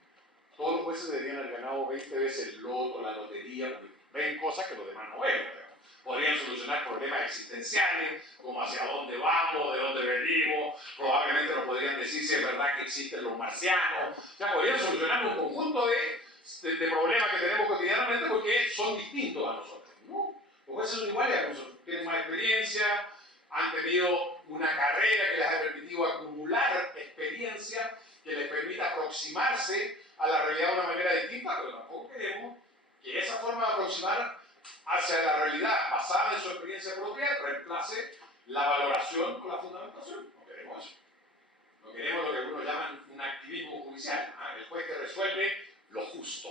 todos los jueces deberían haber ganado 20 veces el loto, la lotería, porque ven cosas que los demás no ven. Podrían solucionar problemas existenciales, como hacia dónde vamos, de dónde venimos, probablemente nos podrían decir si es verdad que existen los marcianos, o sea, podrían solucionar un conjunto de problemas que tenemos cotidianamente porque son distintos a nosotros, ¿no? Los jueces son iguales a nosotros, tienen más experiencia, han tenido una carrera que les ha permitido acumular experiencia que les permita aproximarse a la realidad de una manera distinta, pero tampoco queremos que esa forma de aproximar hacia la realidad basada en su experiencia propia reemplace la valoración con la fundamentación. No queremos eso. No queremos lo que algunos llaman un activismo judicial, el juez que resuelve lo justo.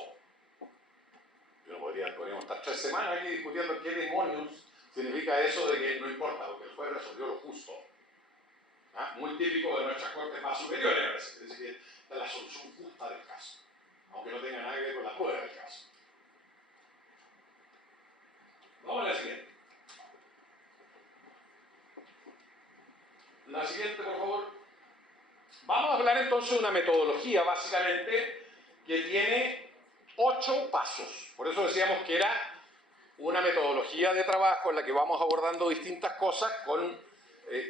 Podríamos estar 3 semanas aquí discutiendo qué demonios significa eso de que no importa, porque el juez resolvió lo justo. Muy típico de nuestras cortes más superiores a veces, es decir, que es la solución justa del caso, aunque no tenga nada que ver con la prueba del caso. Vamos a la siguiente. La siguiente, por favor. Vamos a hablar entonces entonces una metodología, básicamente, que tiene 8 pasos. Por eso decíamos que era una metodología de trabajo en la que vamos abordando distintas cosas con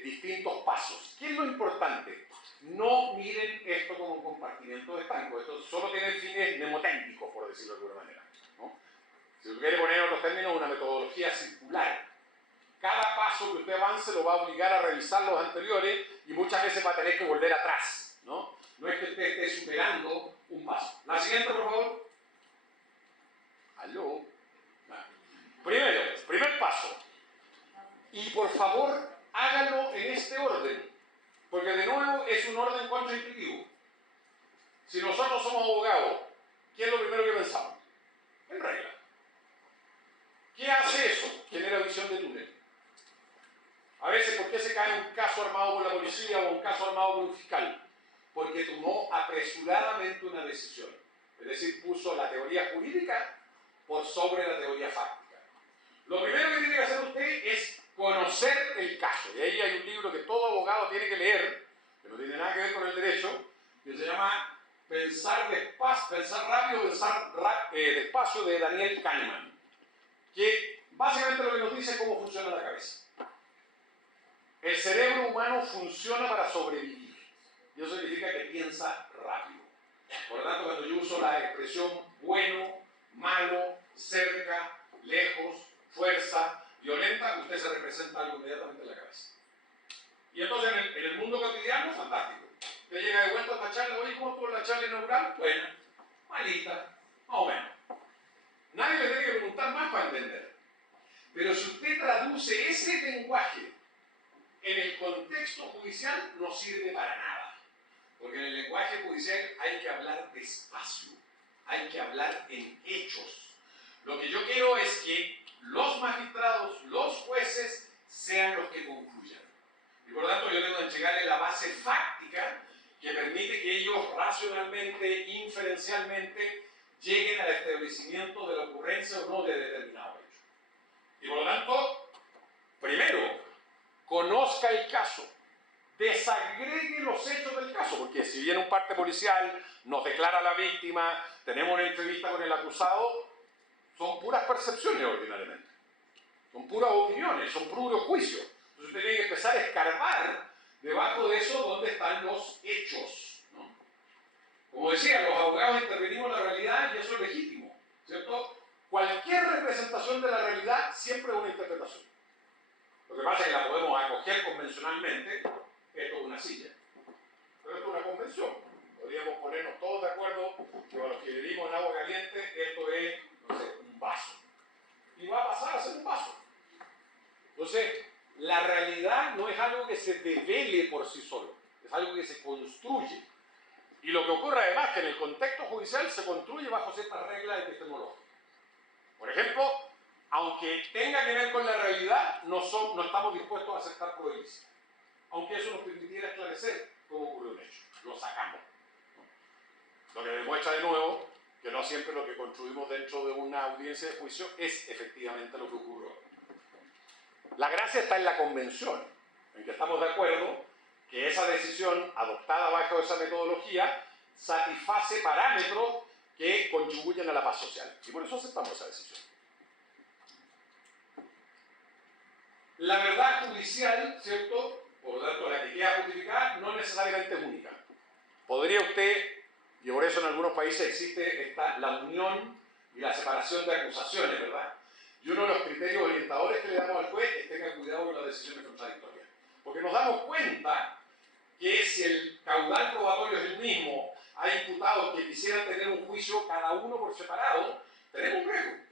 distintos pasos. ¿Qué es lo importante? No miren esto como un compartimiento de estanco. Esto solo tiene fines mnemotécnicos, por decirlo de alguna manera, ¿no? Si usted quiere poner en otros términos, una metodología circular. Cada paso que usted avance lo va a obligar a revisar los anteriores y muchas veces va a tener que volver atrás, ¿no? No es que usted esté superando un paso. La siguiente, por favor. ¿Aló? Primero, primer paso. Y por favor, hágalo en este orden, porque de nuevo es un orden contraintuitivo. Si nosotros somos abogados, ¿qué es lo primero que pensamos? En regla. ¿Qué hace eso? Genera visión de túnel. A veces, ¿por qué se cae un caso armado por la policía o un caso armado por un fiscal? Porque tomó apresuradamente una decisión. Es decir, puso la teoría jurídica por sobre la teoría fáctica. Lo primero que tiene que hacer usted es conocer el caso. Y ahí hay un libro que todo abogado tiene que leer, que no tiene nada que ver con el derecho, que se llama Pensar rápido, pensar despacio, de Daniel Kahneman, que básicamente lo que nos dice es cómo funciona la cabeza. El cerebro humano funciona para sobrevivir, y eso significa que piensa rápido. Por lo tanto, cuando yo uso la expresión bueno, malo, cerca, lejos, fuerza, violenta, usted se representa algo inmediatamente en la cabeza. Y entonces en el mundo cotidiano, fantástico. Usted llega de vuelta a esta charla, oye, ¿cómo estuvo la charla inaugural? Buena, malita, más o menos. Nadie le tiene que preguntar más para entender. Pero si usted traduce ese lenguaje en el contexto judicial, no sirve para nada. Porque en el lenguaje judicial hay que hablar despacio, hay que hablar en hechos. Lo que yo quiero es que los magistrados, los jueces, sean los que concluyan. Y por lo tanto yo tengo que entregarle la base fáctica que permite que ellos racionalmente, inferencialmente, lleguen al establecimiento de la ocurrencia o no de determinado hecho. Y por lo tanto, primero, conozca el caso, desagregue los hechos del caso, porque si viene un parte policial, nos declara la víctima, tenemos una entrevista con el acusado, son puras percepciones ordinariamente, son puras opiniones, son puros juicios. Entonces usted tiene que empezar a escarbar debajo de eso donde están los hechos, ¿no? Como decía, los abogados intervenimos en la realidad y eso es legítimo, ¿cierto? Cualquier representación de la realidad siempre es una interpretación. Lo que pasa es que la podemos acoger convencionalmente, esto es una silla, pero esto es una convención. Podríamos ponernos todos de acuerdo que para los que vivimos en agua caliente, esto es, no sé, un vaso. Y va a pasar a ser un vaso. Entonces, la realidad no es algo que se devele por sí solo, es algo que se construye. Y lo que ocurre además es que en el contexto judicial se construye bajo ciertas reglas epistemológicas. Por ejemplo, aunque tenga que ver con la realidad, no estamos dispuestos a aceptar prohibición. Aunque eso nos permitiera esclarecer cómo ocurrió un hecho. Lo sacamos, ¿no? Lo que demuestra de nuevo que no siempre lo que construimos dentro de una audiencia de juicio es efectivamente lo que ocurrió. La gracia está en la convención, en que estamos de acuerdo que esa decisión adoptada bajo esa metodología satisface parámetros que contribuyen a la paz social. Y por eso aceptamos esa decisión. La verdad judicial, ¿cierto? Por lo tanto, la que queda justificada no necesariamente es única. Podría usted, y por eso en algunos países existe la unión y la separación de acusaciones, ¿verdad? Y uno de los criterios orientadores que le damos al juez es tenga cuidado con las decisiones contradictorias. Porque nos damos cuenta que si el caudal probatorio es el mismo, hay imputados que quisieran tener un juicio cada uno por separado, tenemos un riesgo,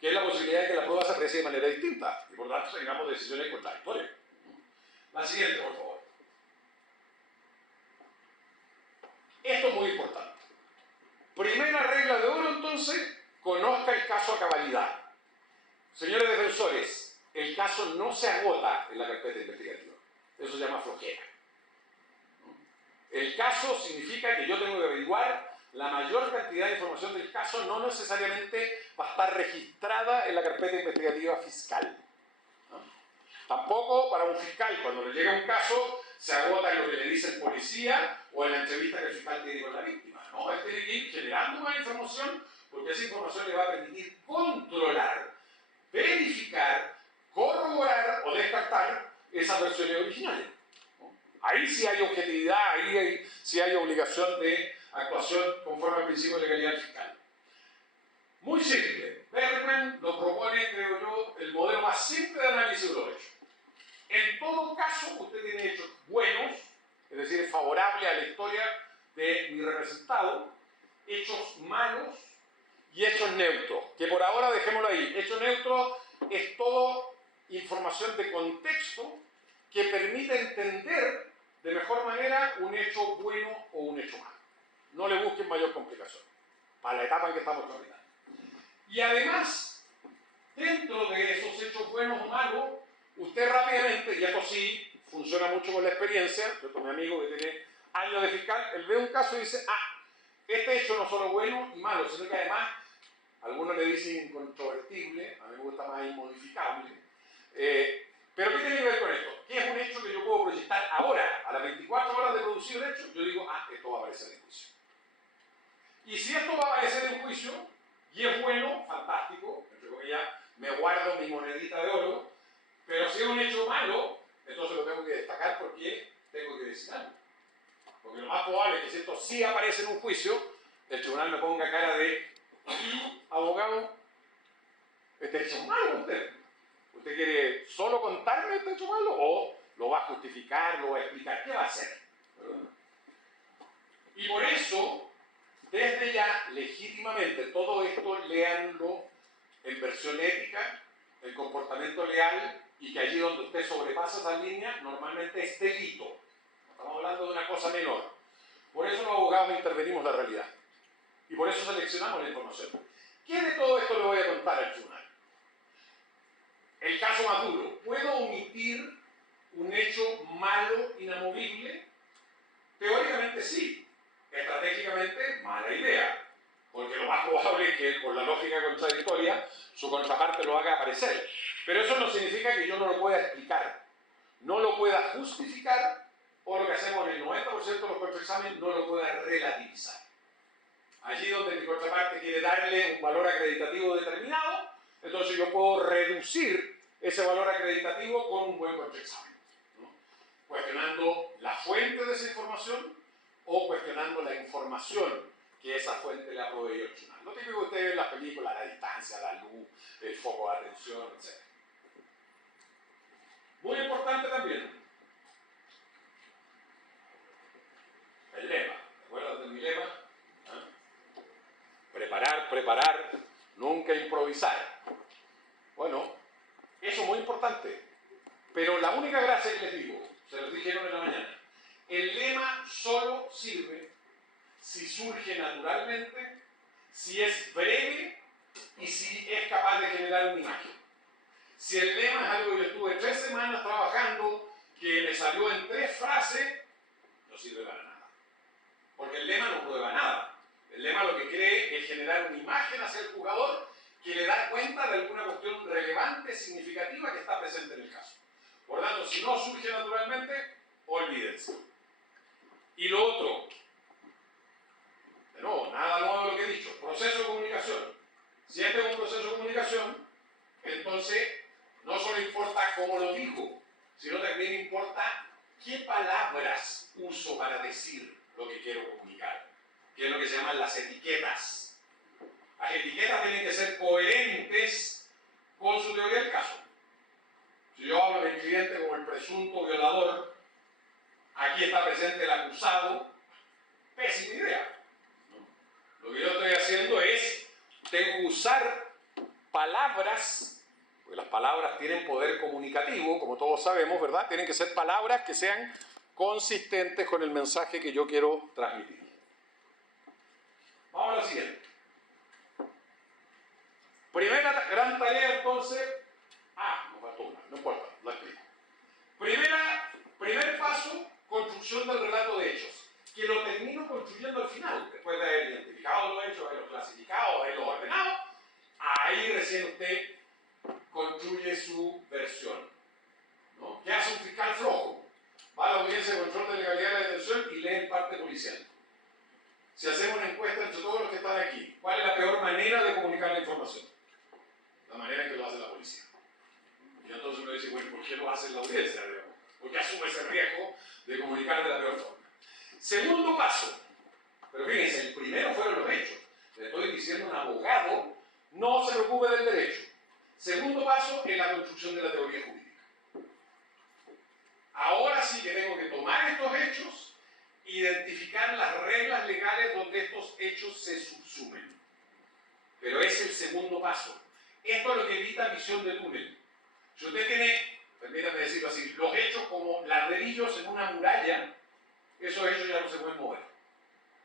que es la posibilidad de que la prueba se aprecie de manera distinta y por lo tanto tengamos decisiones contradictorias. La siguiente, por favor. Esto es muy importante. Primera regla de oro, entonces, conozca el caso a cabalidad. Señores defensores, el caso no se agota en la carpeta investigativa. Eso se llama flojera. El caso significa que yo tengo que averiguar la mayor cantidad de información del caso, no necesariamente va a estar registrada en la carpeta investigativa fiscal. ¿No? Tampoco para un fiscal, cuando le llega un caso, se agota en lo que le dice el policía o en la entrevista que el fiscal tiene con la víctima. No, él tiene que ir generando más información porque esa información le va a permitir controlar, verificar, corroborar o descartar esas versiones originales. ¿No? Ahí sí hay objetividad, ahí sí hay obligación de actuación conforme al principio de legalidad fiscal. Muy simple. Bergman lo propone, creo yo, el modelo más simple de análisis de los hechos. En todo caso, usted tiene hechos buenos, es decir, es favorable a la historia de mi representado, hechos malos y hechos neutros, que por ahora dejémoslo ahí. Hecho neutro es todo información de contexto que permite entender de mejor manera un hecho bueno o un hecho malo. No le busquen mayor complicación para la etapa en que estamos tramitando. Y además, dentro de esos hechos buenos o malos, usted rápidamente, y esto sí funciona mucho con la experiencia, yo con mi amigo que tiene años de fiscal, él ve un caso y dice, este hecho no solo bueno y malo, sino que además, algunos le dicen incontrovertible, a mí me gusta más inmodificable, pero ¿qué tiene que ver con esto? ¿Qué es un hecho que yo puedo proyectar ahora, a las 24 horas de producir el hecho? Yo digo, esto va a aparecer en juicio. Y si esto va a aparecer en juicio, y es bueno, fantástico, entre comillas, me guardo mi monedita de oro, pero si es un hecho malo, entonces lo tengo que destacar porque tengo que decir algo. Porque lo más probable es que si esto sí aparece en un juicio, el tribunal me ponga cara de abogado, este hecho es malo usted. ¿Usted quiere solo contarme este hecho malo o lo va a justificar, lo va a explicar? ¿Qué va a hacer? ¿Verdad? Y por eso, desde ya, legítimamente, todo esto léanlo en versión ética, el comportamiento leal, y que allí donde usted sobrepasa esa línea, normalmente es delito. No estamos hablando de una cosa menor. Por eso los abogados intervenimos la realidad. Y por eso seleccionamos la información. ¿Qué de todo esto le voy a contar al tribunal? El caso más duro. ¿Puedo omitir un hecho malo, inamovible? Teóricamente sí. Estratégicamente, mala idea. Porque lo más probable es que, por la lógica contradictoria, su contraparte lo haga aparecer. Pero eso no significa que yo no lo pueda explicar, no lo pueda justificar, o lo que hacemos en el 90% de los contraexámenes, no lo pueda relativizar. Allí donde mi contraparte quiere darle un valor acreditativo determinado, entonces yo puedo reducir ese valor acreditativo con un buen contraexamen, ¿no? Cuestionando la fuente de esa información o cuestionando la información que esa fuente le ha proveído al tribunal. Lo típico que usted ve en las películas, la distancia, la luz, el foco de atención, etc. Muy importante también, el lema. ¿Te acuerdas de mi lema? Preparar, preparar, nunca improvisar. Bueno, eso es muy importante. Pero la única gracia que les digo, se los dijeron en la mañana, el lema solo sirve si surge naturalmente, si es breve y si es capaz de generar una imagen. Si el lema es algo que yo estuve 3 semanas trabajando, que me salió en 3 frases, no sirve para nada. Porque el lema no prueba nada. El lema lo que cree es generar una imagen hacia el jugador que le da cuenta de alguna cuestión relevante, significativa que está presente en el caso. Por lo tanto, si no surge naturalmente, olvídense. Y lo otro, de nuevo, nada nuevo de lo que he dicho, proceso de comunicación. Si este es un proceso de comunicación, entonces no solo importa cómo lo digo, sino también importa qué palabras uso para decir lo que quiero comunicar, que es lo que se llaman las etiquetas. Las etiquetas tienen que ser coherentes con su teoría del caso. Si yo hablo del cliente como el presunto violador, aquí está presente el acusado, pésima idea. Lo que yo estoy haciendo es, tengo que usar palabras, porque las palabras tienen poder comunicativo, como todos sabemos, ¿verdad? Tienen que ser palabras que sean consistentes con el mensaje que yo quiero transmitir. Vamos a la siguiente. Primera gran tarea, entonces. Me faltó una, no importa, la explico. Primer paso, construcción del relato de hechos, que lo termino construyendo al final, después de haber identificado los hechos, haberlos clasificado, haberlos ordenado. Ahí recién usted construye su versión, ¿no? ¿Qué hace un fiscal flojo? va a la audiencia de control de legalidad de la detención y lee el parte policial. Si hacemos una encuesta entre todos los que están aquí, ¿cuál es la peor manera de comunicar la información? La manera en que lo hace la policía. Y entonces uno dice, bueno, ¿por qué lo hace la audiencia? ¿Por qué asume ese riesgo de comunicar de la peor forma? Segundo paso, pero fíjense, el primero fueron los hechos. Le estoy diciendo a un abogado, no se preocupe del derecho. Segundo paso es la construcción de la teoría jurídica. Ahora sí que tengo que tomar estos hechos, identificar las reglas legales donde estos hechos se subsumen. Pero es el segundo paso. Esto es lo que evita visión de túnel. Si usted tiene, permítame decirlo así, los hechos como ladrillos en una muralla, esos hechos ya no se pueden mover.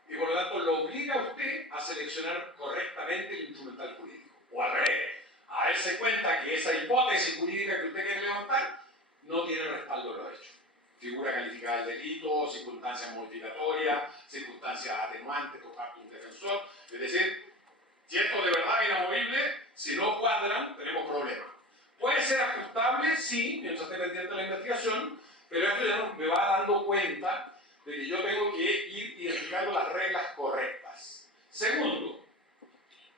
Y por lo tanto lo obliga a usted a seleccionar correctamente el instrumental jurídico. O al revés, a darse cuenta que esa hipótesis jurídica que usted quiere levantar no tiene respaldo de los hechos. Figura calificada del delito, circunstancias modificatorias, circunstancias atenuantes por parte de un defensor. Es decir, si esto de verdad es inamovible, si no cuadran, tenemos problemas. Puede ser ajustable, sí, mientras esté pendiente de la investigación, pero esto ya me va dando cuenta de que yo tengo que ir identificando las reglas correctas. Segundo,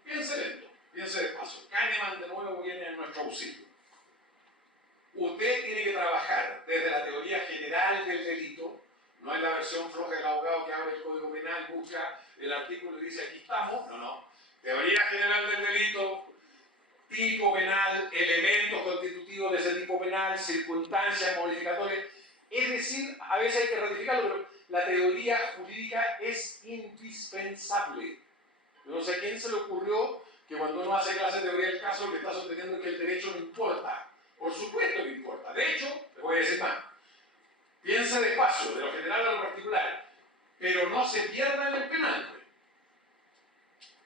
piense lento, piense despacio. Kahneman de nuevo viene en nuestro auxilio. Usted tiene que trabajar desde la teoría general del delito, no es la versión floja del abogado que abre el Código Penal, busca el artículo y dice aquí estamos, no. Teoría general del delito, tipo penal, elementos constitutivos de ese tipo penal, circunstancias modificatorias. Es decir, a veces hay que ratificarlo, pero la teoría jurídica es indispensable. Yo no sé a quién se le ocurrió que cuando uno hace clase de teoría del caso, lo que está sosteniendo es que el derecho no importa. Por supuesto que importa. De hecho, le voy a decir más. Piense despacio, de lo general a lo particular, pero no se pierda en el penal.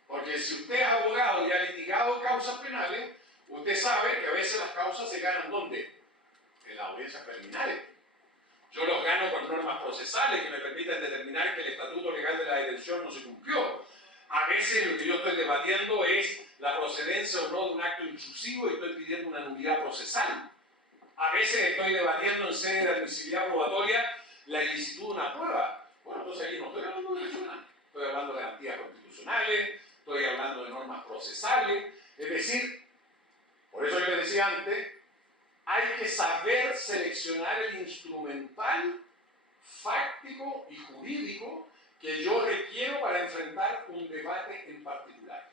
Porque si usted es abogado y ha litigado causas penales, usted sabe que a veces las causas se ganan ¿dónde? En las audiencias preliminares. Yo los gano con normas procesales que me permiten determinar que el estatuto legal de la detención no se cumplió. A veces lo que yo estoy debatiendo es la procedencia o no de un acto intrusivo y estoy pidiendo una nulidad procesal. A veces estoy debatiendo en sede de admisibilidad probatoria la ilicitud de una prueba. Bueno, entonces aquí no estoy hablando de derecho penal. Estoy hablando de garantías constitucionales, estoy hablando de normas procesales. Es decir, por eso yo les decía antes, hay que saber seleccionar el instrumental fáctico y jurídico que yo requiero para enfrentar un debate en particular.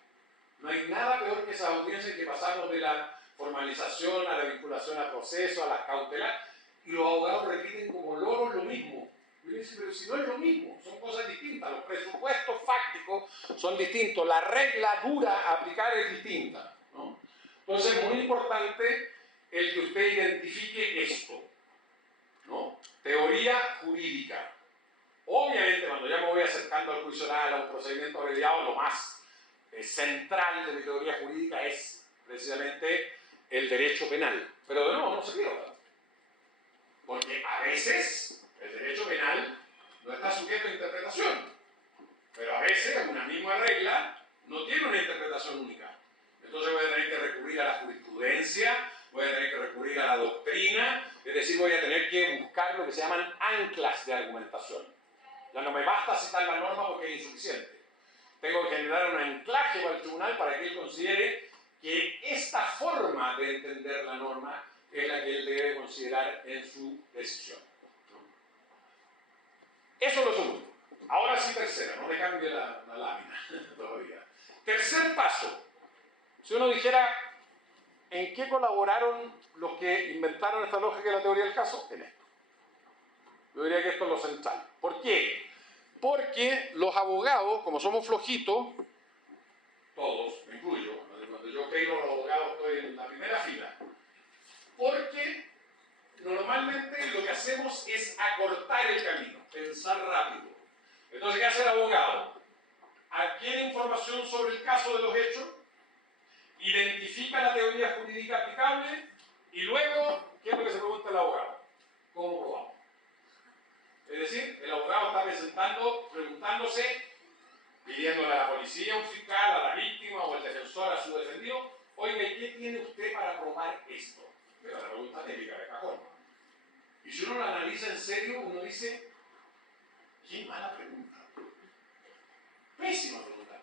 No hay nada peor que esas audiencias que pasamos de la formalización a la vinculación al proceso, a las cautelas, y los abogados repiten como loros lo mismo. Y dicen, pero si no es lo mismo, son cosas distintas, los presupuestos fácticos son distintos, la regla dura a aplicar es distinta, ¿no? Entonces es muy importante el que usted identifique esto, ¿no? Teoría jurídica. Obviamente, cuando ya me voy acercando al juicio oral, a un procedimiento abreviado, lo más central de mi teoría jurídica es precisamente el derecho penal. Pero de nuevo, no se pierda. Porque a veces el derecho penal no está sujeto a interpretación. Pero a veces una misma regla no tiene una interpretación única. Entonces voy a tener que recurrir a la jurisprudencia, voy a tener que recurrir a la doctrina, es decir, voy a tener que buscar lo que se llaman anclas de argumentación. Ya no me basta citar la norma porque es insuficiente. Tengo que generar un anclaje para el tribunal para que él considere que esta forma de entender la norma es la que él debe considerar en su decisión. Eso es lo segundo. Ahora sí tercera, no me cambie la lámina todavía. Tercer paso. Si uno dijera, ¿en qué colaboraron los que inventaron esta lógica de la teoría del caso? En esto. Yo diría que esto es lo central. ¿Por qué? Porque los abogados, como somos flojitos, todos, me incluyo, cuando yo pego a los abogados estoy en la primera fila, porque normalmente lo que hacemos es acortar el camino, pensar rápido. Entonces, ¿qué hace el abogado? Adquiere información sobre el caso de los hechos, identifica la teoría jurídica aplicable y luego, ¿qué es lo que se pregunta el abogado? ¿Cómo probamos? Es decir, el abogado está preguntándose, pidiéndole a la policía, a un fiscal, a la víctima o al defensor, a su defendido, oiga, ¿y qué tiene usted para probar esto? Pero la pregunta típica de cajón. Y si uno lo analiza en serio, uno dice, qué mala pregunta. Pésima pregunta.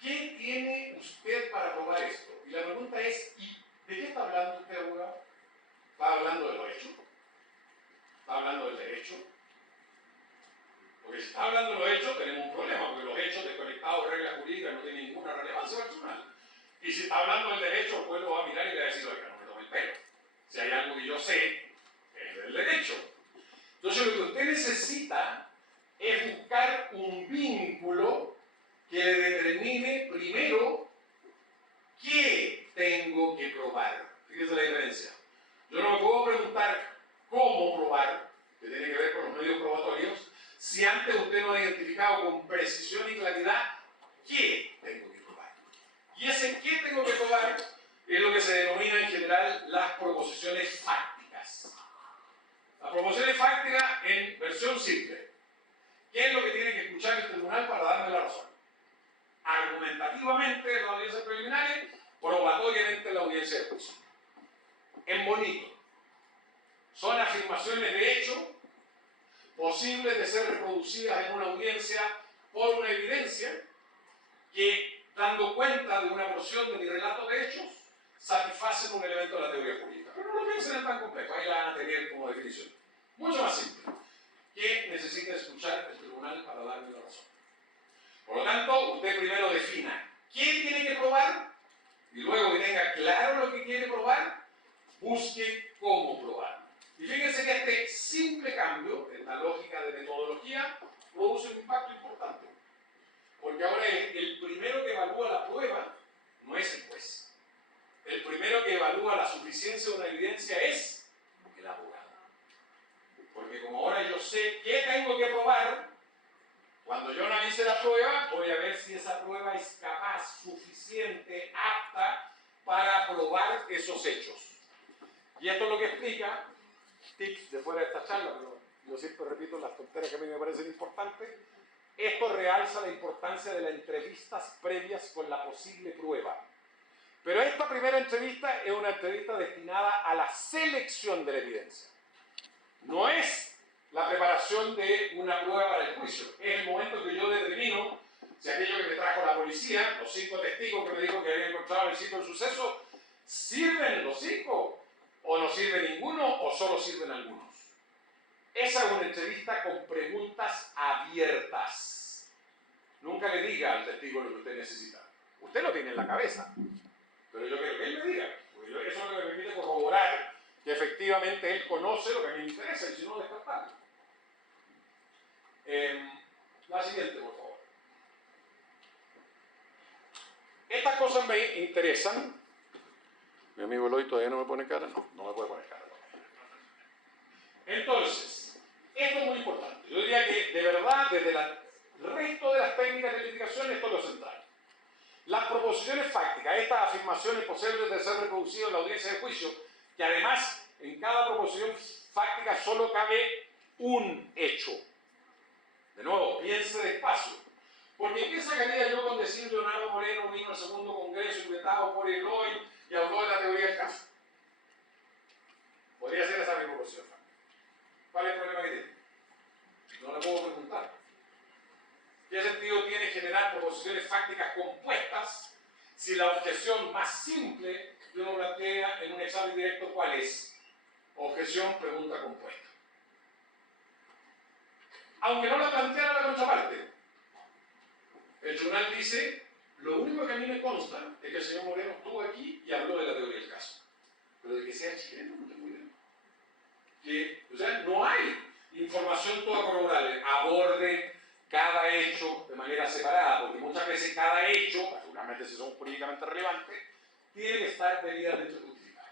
¿Qué tiene usted para probar esto? Y la pregunta es, ¿y de qué está hablando usted, abogado? ¿Está hablando de los hechos? ¿Está hablando del derecho? Porque si está hablando de los hechos, tenemos un problema, porque los hechos desconectados de reglas jurídicas no tienen ninguna relevancia personal. Y si está hablando del derecho, pues lo va a mirar y le va a decir, oiga, no me tome el pelo. Si hay algo que yo sé, es del derecho. Entonces lo que usted necesita es buscar un vínculo que determine primero qué tengo que probar. Fíjese la diferencia. Yo no me puedo preguntar cómo probar, que tiene que ver con los medios probatorios, si antes usted no ha identificado con precisión y claridad qué tengo que probar. Y ese qué tengo que probar es lo que se denomina en general las proposiciones fácticas. Las proposiciones fácticas en versión simple. ¿Qué es lo que tiene que escuchar el tribunal para darme la razón? Argumentativamente en las audiencias preliminares, probatoriamente en la audiencia de juicio. En bonito. Son afirmaciones de hecho posibles de ser reproducidas en una audiencia por una evidencia que, dando cuenta de una porción de mi relato de hechos, satisfacen un elemento de la teoría jurídica. Pero no lo piensen en tan complejo, ahí la van a tener como definición. Mucho más simple. ¿Qué necesita escuchar el tribunal para darme la razón? Por lo tanto, usted primero defina qué tiene que probar y luego que tenga claro lo que quiere probar, busque cómo probar. Y fíjense que este simple cambio en la lógica de metodología produce un impacto importante. Porque ahora el primero que evalúa la prueba no es el juez. El primero que evalúa la suficiencia de una evidencia es el abogado. Porque como ahora yo sé qué tengo que probar, cuando yo analice la prueba, voy a ver si esa prueba es capaz, suficiente, apta para probar esos hechos. Y esto es lo que explica, tips de fuera de esta charla, pero yo siempre repito las tonteras que a mí me parecen importantes. Esto realza la importancia de las entrevistas previas con la posible prueba. Pero esta primera entrevista es una entrevista destinada a la selección de la evidencia. No es la preparación de una prueba para el juicio. Es el momento que yo determino si aquello que me trajo la policía, los 5 testigos que me dijo que había encontrado en el sitio del suceso, ¿sirven los 5? ¿O no sirve ninguno? ¿O solo sirven algunos? Esa es una entrevista con preguntas abiertas. Nunca le diga al testigo lo que usted necesita. Usted lo tiene en la cabeza. Pero yo quiero que él me diga. Porque eso es lo que me permite corroborar que efectivamente él conoce lo que a mí me interesa y si no, descartarlo. La siguiente, por favor. Estas cosas me interesan. Mi amigo Eloy todavía no me pone cara. No me puede poner cara. Entonces, esto es muy importante. Yo diría que, de verdad, desde el resto de las técnicas de litigación, esto es lo central. Las proposiciones fácticas, estas afirmaciones posibles de ser reproducidas en la audiencia de juicio, que además en cada proposición fáctica solo cabe un hecho. De nuevo, piense despacio. Porque ¿qué sacaría yo con decir Leonardo Moreno vino al segundo congreso inventado por Eloy y habló de la teoría del caso? Podría ser esa mi proposición fáctica. ¿Cuál es el problema que tiene? No le puedo preguntar. ¿Qué sentido tiene generar proposiciones fácticas compuestas si la objeción más simple que uno plantea en un examen directo, ¿cuál es? Objeción, pregunta compuesta. Aunque no la planteara la contraparte, el tribunal dice, lo único que a mí me consta es que el señor Moreno estuvo aquí y habló de la teoría del caso. Pero de que sea chileno no tengo idea. O sea, no hay información toda corroborable. Aborde cada hecho de manera separada, porque muchas veces cada hecho, particularmente si son jurídicamente relevantes, tiene que estar debidamente justificado.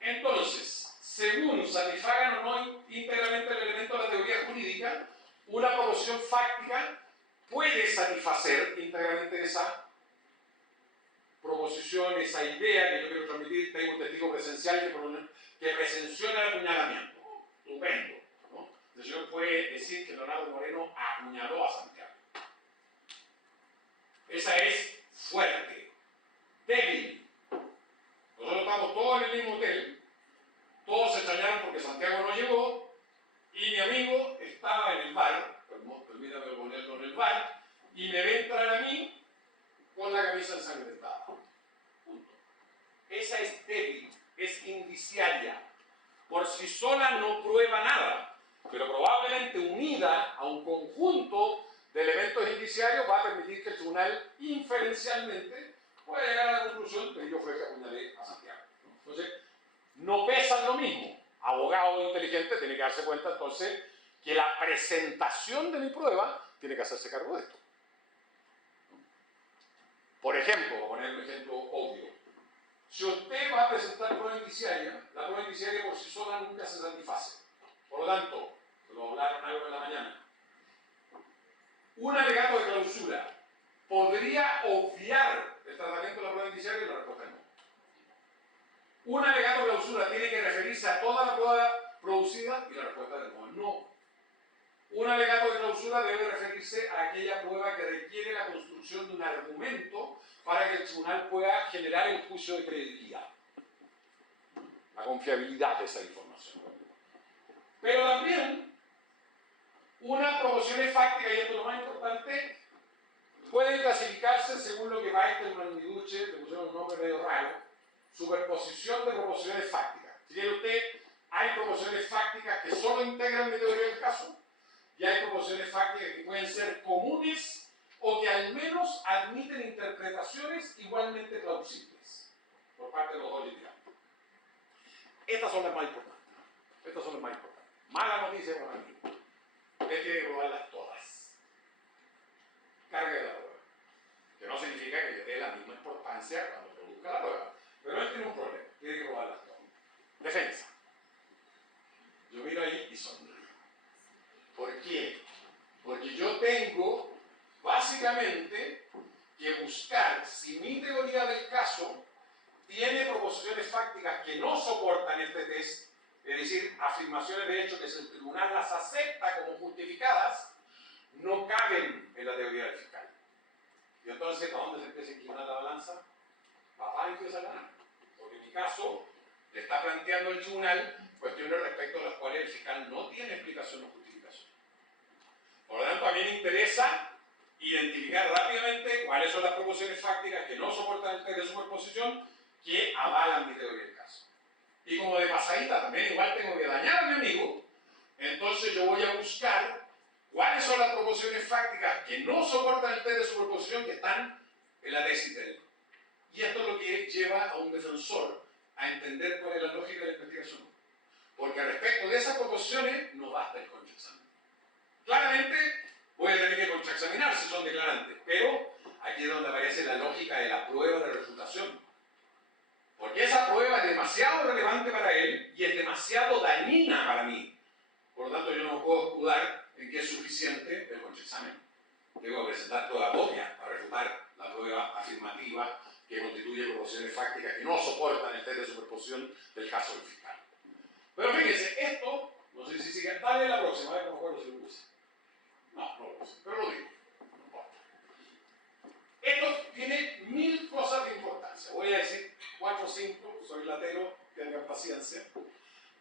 Entonces, según satisfagan o no íntegramente el elemento de la teoría jurídica, una proposición fáctica puede satisfacer íntegramente esa proposición, esa idea que yo quiero transmitir. Tengo un testigo presencial que presenció el apuñalamiento. Estupendo, ¿no? El señor puede decir que Leonardo Moreno apuñaló a Santiago. Esa es fuerte, débil. Nosotros estamos todos en el mismo hotel, todos se extrañaron prueba nada, pero probablemente unida a un conjunto de elementos indiciarios va a permitir que el tribunal inferencialmente pueda llegar a la conclusión de que yo fue el que apuñalé a Santiago. Entonces, no pesan lo mismo. Abogado inteligente tiene que darse cuenta entonces que la presentación de mi prueba tiene que hacerse cargo de esto. Por ejemplo, voy a poner un ejemplo obvio. Si usted va a presentar prueba indiciaria, la prueba indiciaria por sí sola nunca se satisface. Por lo tanto, se lo hablaron algo en la mañana, un alegato de clausura podría obviar el tratamiento de la prueba indiciaria, y la respuesta es no. Un alegato de clausura tiene que referirse a toda la prueba producida, y la respuesta es no. Un alegato de clausura debe referirse a aquella prueba que requiere la construcción de un argumento para que el tribunal pueda generar el juicio de credibilidad, la confiabilidad de esa información. Pero también unas proposiciones fácticas, y esto es lo más importante, pueden clasificarse según lo que Weitzman y Duche le pusieron un nombre medio raro: superposición de proposiciones fácticas. Si quiere usted, hay proposiciones fácticas que solo integran mi teoría del caso, y hay proposiciones fácticas que pueden ser comunes o que al menos admiten interpretaciones igualmente plausibles por parte de los dos litigantes. Estas son las más importantes. Estas son las más importantes. Mala noticia para mí. Usted tiene que probarlas todas. Carga de la prueba. Que no significa que le dé la misma importancia cuando produzca la prueba. Pero él tiene un problema. Tiene que probarlas todas. Defensa. Yo miro ahí y sonrío. ¿Por qué? Porque yo tengo básicamente que buscar si mi teoría del caso tiene proposiciones fácticas que no soportan este test, es decir, afirmaciones de hecho que si el tribunal las acepta como justificadas, no caben en la teoría del fiscal. Y entonces, ¿a dónde se empieza a inclinar la balanza? Papá empieza a ganar. Porque en mi caso, le está planteando el tribunal cuestiones respecto a las cuales el fiscal no tiene explicación o justificación. Por lo tanto, a mí me interesa identificar rápidamente cuáles son las proposiciones fácticas que no soportan el test de superposición que avalan mi teoría del caso. Y como de pasadita también igual tengo que dañar a mi amigo, entonces yo voy a buscar cuáles son las proposiciones fácticas que no soportan el test de superposición que están en la tesis de él. Y esto es lo que lleva a un defensor a entender cuál es la lógica de la investigación. Porque respecto de esas proposiciones no basta el contraexamen. Claramente voy a tener que contraexaminar si son declarantes, pero aquí es donde aparece la lógica de la prueba de refutación. Porque esa prueba es demasiado relevante para él y es demasiado dañina para mí. Por lo tanto, yo no me puedo escudar en que es suficiente el contraexamen. Tengo que presentar toda copia para refutar la prueba afirmativa que constituye proposiciones fácticas que no soportan el test de superposición del caso del fiscal. Pero fíjense, esto, no sé si sigue, dale la próxima, a ver, no me acuerdo si lo puse. No lo puse, pero lo digo. No importa. Esto tiene 1000 cosas de importancia. Voy a decir 4 o 5, soy latero, tengan paciencia.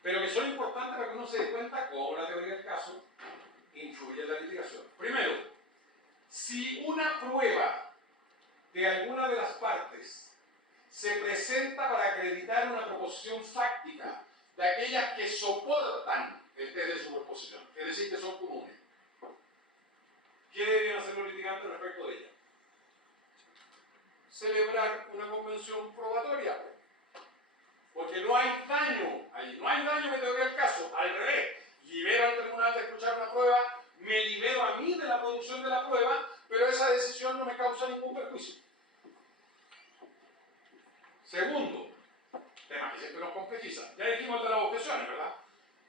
Pero que son importantes para que uno se dé cuenta cómo la teoría del caso influye en la litigación. Primero, si una prueba de alguna de las partes se presenta para acreditar una proposición fáctica de aquellas que soportan el test de superposición, es decir, que son comunes, ¿qué deben hacer los litigantes respecto de ella? Celebrar una convención probatoria. Porque no hay daño ahí, no hay daño en la teoría del caso. Al revés, libero al tribunal de escuchar una prueba, me libero a mí de la producción de la prueba, pero esa decisión no me causa ningún perjuicio. Segundo, tema que siempre nos complejiza. Ya dijimos de las objeciones, ¿verdad?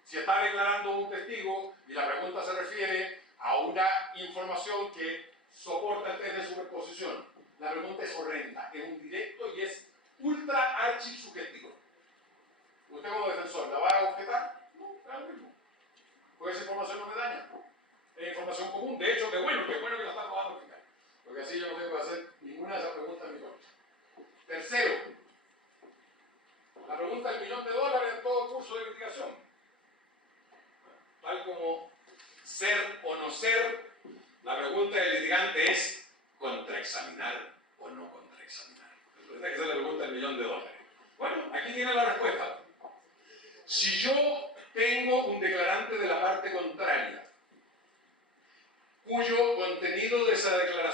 Si está declarando un testigo y la pregunta se refiere a una información que soporta el test de superposición, la pregunta es horrenda, es un directo y es ultra archisubjetivo. ¿Usted como defensor la va a objetar? No, es lo mismo. Porque esa información no me daña. Es información común. De hecho, qué bueno que la está probando el fiscal. Porque así yo no tengo que hacer ninguna de esas preguntas en mi contra. Tercero, la pregunta del $1.000.000 en todo curso de litigación. Tal como ser o no ser, la pregunta del litigante es contraexaminar o no contraexaminar. Esa es la pregunta del $1.000.000. Bueno, aquí tiene la respuesta. Si yo tengo un decreto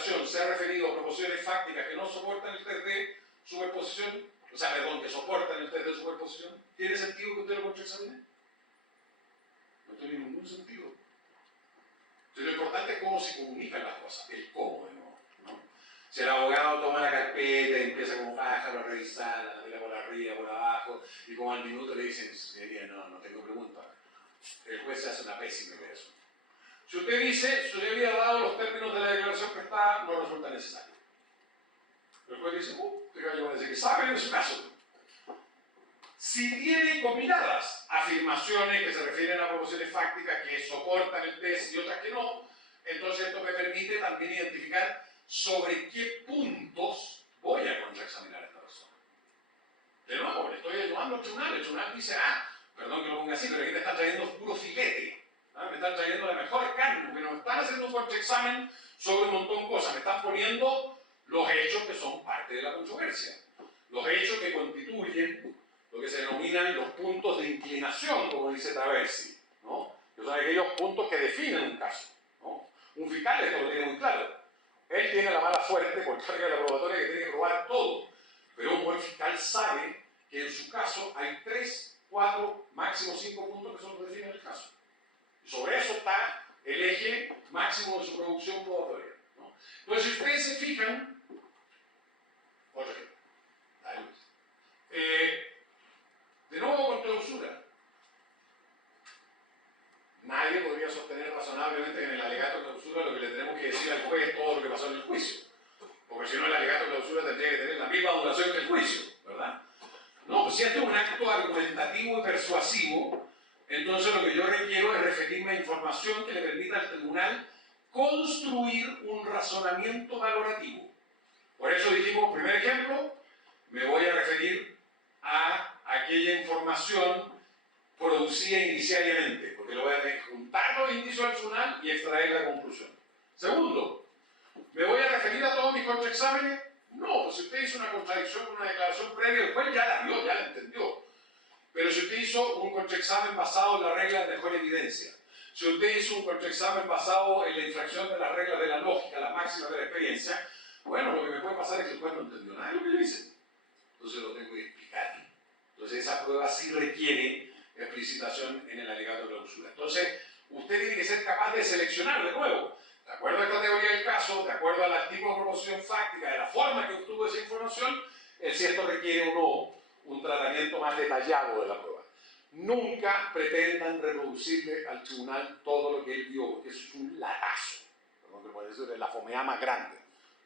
declaración se ha referido a proposiciones fácticas que no soportan el test de superposición, o sea, perdón, que soportan el test de superposición, ¿tiene sentido que usted lo contraexamine? No tiene ningún sentido. Entonces, lo importante es cómo se comunican las cosas, el cómo, ¿no? Si el abogado toma la carpeta y empieza como pájaro a revisarla, la mira por arriba, por abajo, y como al minuto le dicen, señoría, no tengo pregunta, el juez se hace una pésima idea de eso. Si usted dice, señoría, dado los términos de la declaración prestada, no resulta necesario. El juez dice, usted va a decir que sabe en su caso. Si tiene combinadas afirmaciones que se refieren a proposiciones fácticas que soportan el test y otras que no, entonces esto me permite también identificar sobre qué puntos voy a contraexaminar a esta persona. De nuevo, le estoy ayudando al tribunal. El tribunal dice, perdón que lo ponga así, pero aquí me están trayendo puro filete. Me están trayendo la mejor carne, porque nos están haciendo un contraexamen sobre un montón de cosas. Me están poniendo los hechos que son parte de la controversia. Los hechos que constituyen lo que se denominan los puntos de inclinación, como dice Traversi, ¿no? Que son aquellos puntos que definen un caso, ¿no? Un fiscal esto lo tiene muy claro. Él tiene la mala suerte, por carga de la probatoria, que tiene que probar todo. Pero un buen fiscal sabe que en su caso hay 3, 4, máximo 5 puntos que son los que definen el caso. Y sobre eso está el eje máximo de su producción probatoria, ¿no? Entonces, si ustedes se fijan, otro ejemplo. De nuevo, con clausura. Nadie podría sostener razonablemente que en el alegato de clausura lo que le tenemos que decir al juez es todo lo que pasó en el juicio. Porque si no, el alegato de clausura tendría que tener la misma duración que el juicio, ¿verdad? No, pues si este es un acto argumentativo y persuasivo, entonces lo que yo requiero es referirme a información que le permita al tribunal construir un razonamiento valorativo. Por eso dijimos, primer ejemplo, me voy a referir a aquella información producida indiciariamente, porque lo voy a juntar los indicios al tribunal y extraer la conclusión. Segundo, ¿me voy a referir a todos mis contraexámenes? No, pues si usted hizo una contradicción con una declaración previa, el juez ya la vio, ya la entendió. Pero si usted hizo un contraexamen basado en la regla de mejor evidencia, si usted hizo un contraexamen basado en la infracción de las reglas de la lógica, las máximas de la experiencia, bueno, lo que me puede pasar es que el juez no entendió nada de lo que yo hice. Entonces lo tengo que explicar. Entonces esa prueba sí requiere explicitación en el alegato de clausura. Entonces, usted tiene que ser capaz de seleccionar de nuevo, de acuerdo a esta teoría del caso, de acuerdo al tipo de proposición fáctica, de la forma que obtuvo esa información, si esto requiere o no un tratamiento más detallado de la prueba. Nunca pretendan reproducirle al tribunal todo lo que él vio, porque eso es un latazo. Perdón, que puede decir, es la fomea más grande,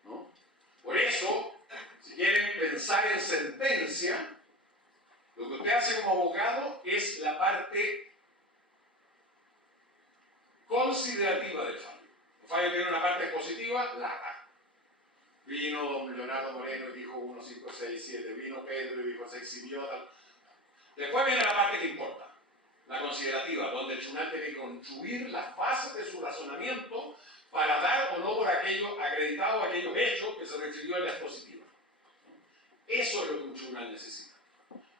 ¿no? Por eso, si quieren pensar en sentencia, lo que usted hace como abogado es la parte considerativa del fallo. El fallo tiene una parte positiva, lata. Vino don Leonardo Moreno y dijo 1, 5, 6, 7. Vino Pedro y dijo se exhibió tal. Después viene la parte que importa, la considerativa, donde el tribunal tiene que construir las bases de su razonamiento para dar o no por aquello acreditado, aquellos hechos que se refirió en la expositiva. Eso es lo que un tribunal necesita.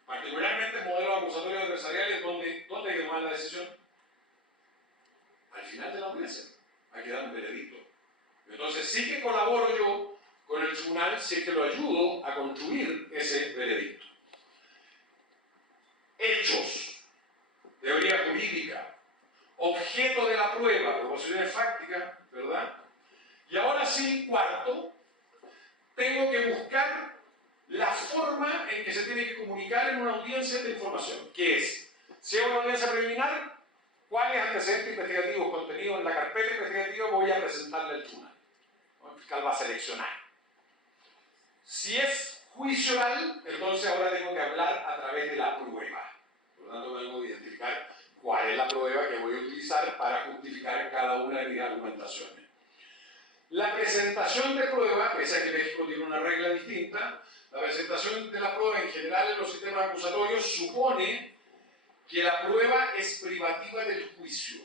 Particularmente en modelos acusatorios adversariales, ¿dónde hay que tomar la decisión? Al final de la audiencia. Hay que dar un veredicto. Entonces sí que colaboro yo con el tribunal si es que lo ayudo a construir ese veredicto. Hechos, teoría jurídica, objeto de la prueba, proposiciones fácticas, ¿verdad? Y ahora sí, cuarto, tengo que buscar la forma en que se tiene que comunicar en una audiencia de información, que es, si es una audiencia preliminar, cuáles antecedentes investigativos contenidos en la carpeta investigativa voy a presentarle al tribunal. El fiscal va a seleccionar. Si es juicio oral, entonces ahora tengo que hablar a través de la prueba. Por lo tanto, tengo que identificar cuál es la prueba que voy a utilizar para justificar cada una de mis argumentaciones. La presentación de prueba, pese a que México tiene una regla distinta, la presentación de la prueba en general en los sistemas acusatorios supone que la prueba es privativa del juicio.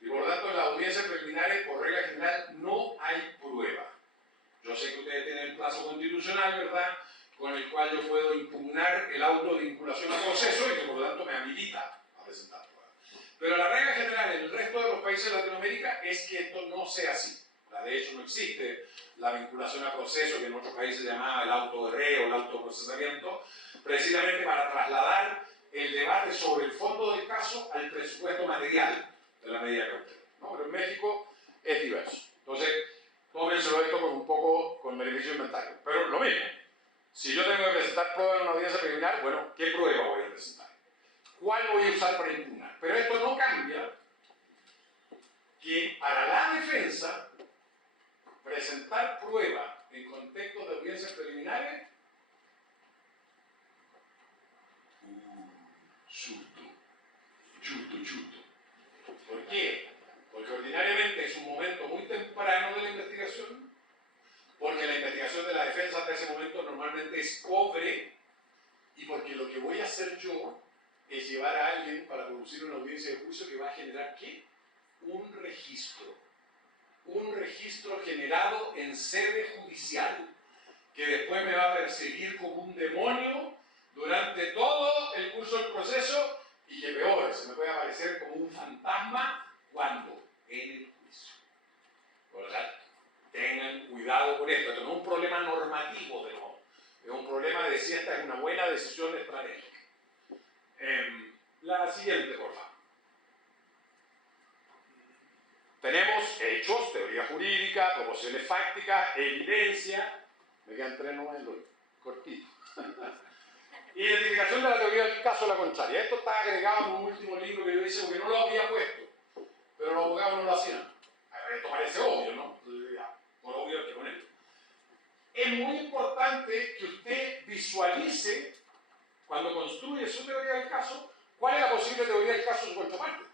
Y por lo tanto, en las audiencias preliminares, por regla general, no hay prueba. Yo sé que ustedes tienen el plazo constitucional, ¿verdad?, con el cual yo puedo impugnar el auto de vinculación al proceso y que por lo tanto me habilita a presentar prueba. Pero la regla general en el resto de los países de Latinoamérica es que esto no sea así. De hecho, no existe la vinculación a proceso, que en otros países se llamaba el auto de reo, el autoprocesamiento, precisamente para trasladar el debate sobre el fondo del caso al presupuesto material de la medida cautelar, ¿no? Pero en México es diverso. Entonces, tómenselo esto con un poco con beneficio de inventario. Pero lo mismo, si yo tengo que presentar prueba en una audiencia preliminar, bueno, ¿qué prueba voy a presentar? ¿Cuál voy a usar para impugnar? Pero esto no cambia que para la defensa presentar prueba en contexto de audiencias preliminares, chuto. ¿Por qué? Porque ordinariamente es un momento muy temprano de la investigación, porque la investigación de la defensa hasta ese momento normalmente es pobre, y porque lo que voy a hacer yo es llevar a alguien para producir una audiencia de juicio que va a generar ¿qué? Un registro generado en sede judicial, que después me va a perseguir como un demonio durante todo el curso del proceso y que peor, se me puede aparecer como un fantasma cuando en el juicio. Por lo tanto, tengan cuidado con esto. Esto no es un problema normativo de nuevo, es un problema de si esta es una buena decisión estratégica. La siguiente, por favor. Tenemos hechos, teoría jurídica, proposiciones fácticas, evidencia. Me quedan 3 nomás en lo cortito. Identificación de la teoría del caso a la contraria. Esto está agregado en un último libro que yo hice porque no lo había puesto, pero los abogados no lo hacían. Esto parece obvio, ¿no? Por obvio que con esto. Es muy importante que usted visualice, cuando construye su teoría del caso, cuál es la posible teoría del caso de su contraparte.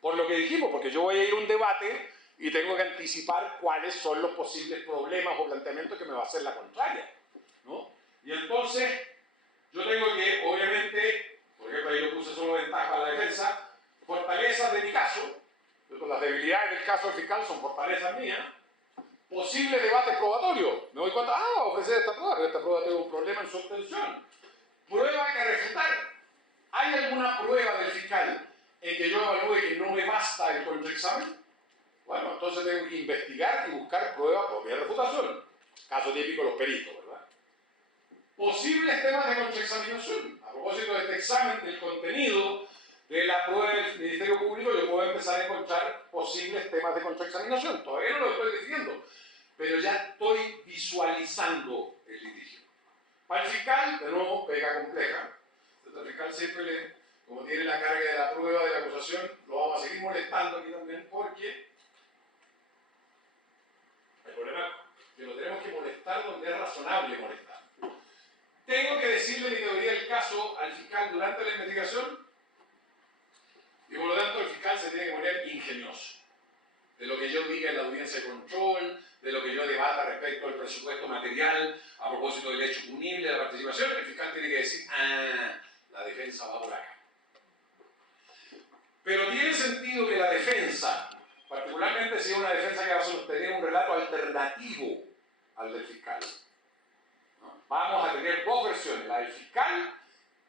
Por lo que dijimos, porque yo voy a ir a un debate y tengo que anticipar cuáles son los posibles problemas o planteamientos que me va a hacer la contraria, ¿no? Y entonces, yo tengo que, obviamente, por ejemplo, ahí yo puse solo ventaja a la defensa, fortalezas de mi caso, las debilidades del caso del fiscal son fortalezas mías, posible debate probatorio, me doy cuenta, ofrecer esta prueba, pero esta prueba tiene un problema en su obtención, prueba que refutar. ¿Hay alguna prueba del fiscal en que yo evalúe que no me basta el contraexamen? Bueno, entonces tengo que investigar y buscar prueba propia de refutación. Caso típico, los peritos, ¿verdad? Posibles temas de contraexaminación. A propósito de este examen del contenido de la prueba del Ministerio Público, yo puedo empezar a encontrar posibles temas de contraexaminación. Todavía no lo estoy diciendo, pero ya estoy visualizando el litigio. Para el fiscal, de nuevo, pega compleja. El fiscal siempre, como tiene la carga de la prueba de la acusación, lo vamos a seguir molestando aquí también, porque el problema es que lo tenemos que molestar donde es razonable molestar. Tengo que decirle mi teoría del caso al fiscal durante la investigación, y por lo tanto el fiscal se tiene que poner ingenioso. De lo que yo diga en la audiencia de control, de lo que yo debata respecto al presupuesto material, a propósito del hecho punible, de la participación, el fiscal tiene que decir, la defensa va por acá. Pero tiene sentido que la defensa, particularmente si es una defensa que va a sostener un relato alternativo al del fiscal, ¿no? Vamos a tener dos versiones, la del fiscal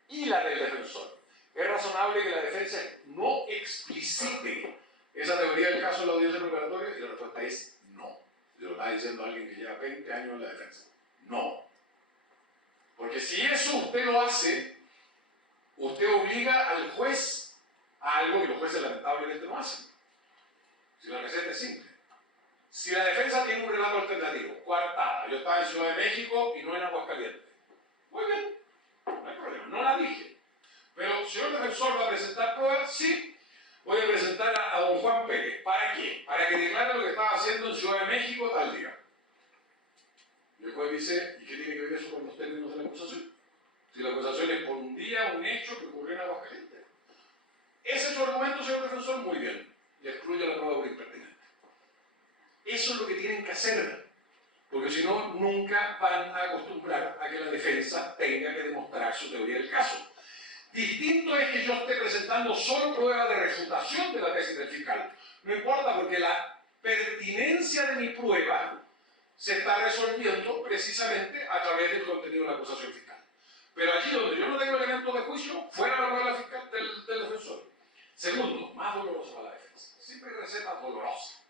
y la del defensor. Es razonable que la defensa no explicite esa teoría del caso en la audiencia preparatoria, y la respuesta es no. Se lo está diciendo alguien que lleva 20 años en la defensa. No. Porque si eso usted lo hace, usted obliga al juez a algo que los jueces lamentablemente no hacen. Si la receta es simple. Si la defensa tiene un relato alternativo, coartada, yo estaba en Ciudad de México y no en Aguascalientes. Muy bien, no hay problema, no la dije. Pero, señor defensor, ¿va a presentar pruebas? Sí. Voy a presentar a don Juan Pérez. ¿Para qué? Para que declare lo que estaba haciendo en Ciudad de México tal día. Y el juez dice, ¿y qué tiene que ver eso con los términos de la acusación? Si la acusación es por un día, un hecho que ocurrió en Aguascalientes. Ese es su argumento, señor defensor, muy bien. Y excluye la prueba por impertinente. Eso es lo que tienen que hacer. Porque si no, nunca van a acostumbrar a que la defensa tenga que demostrar su teoría del caso. Distinto es que yo esté presentando solo prueba de refutación de la tesis del fiscal. No importa, porque la pertinencia de mi prueba se está resolviendo precisamente a través del contenido de la acusación fiscal. Pero allí donde yo no tengo elementos de juicio, fuera la prueba fiscal del defensor. Segundo, más doloroso para la defensa. Siempre hay recetas dolorosas.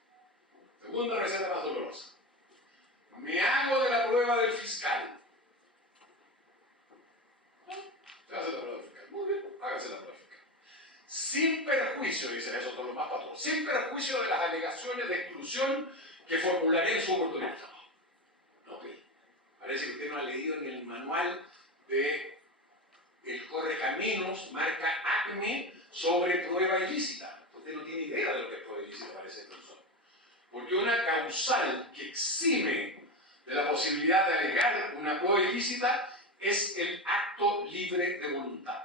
Segundo, Segunda receta más dolorosa. Me hago de la prueba del fiscal. Se hace la prueba del fiscal. Muy bien, hágase la prueba del fiscal. Sin perjuicio, dicen esos son los más patronos, sin perjuicio de las alegaciones de exclusión que formularía en su oportunidad. No, ok. Parece que usted no ha leído ni el manual de el Correcaminos, marca ACME, sobre prueba ilícita. Usted no tiene idea de lo que es prueba ilícita, parece, profesor. Porque una causal que exime de la posibilidad de alegar una prueba ilícita es el acto libre de voluntad.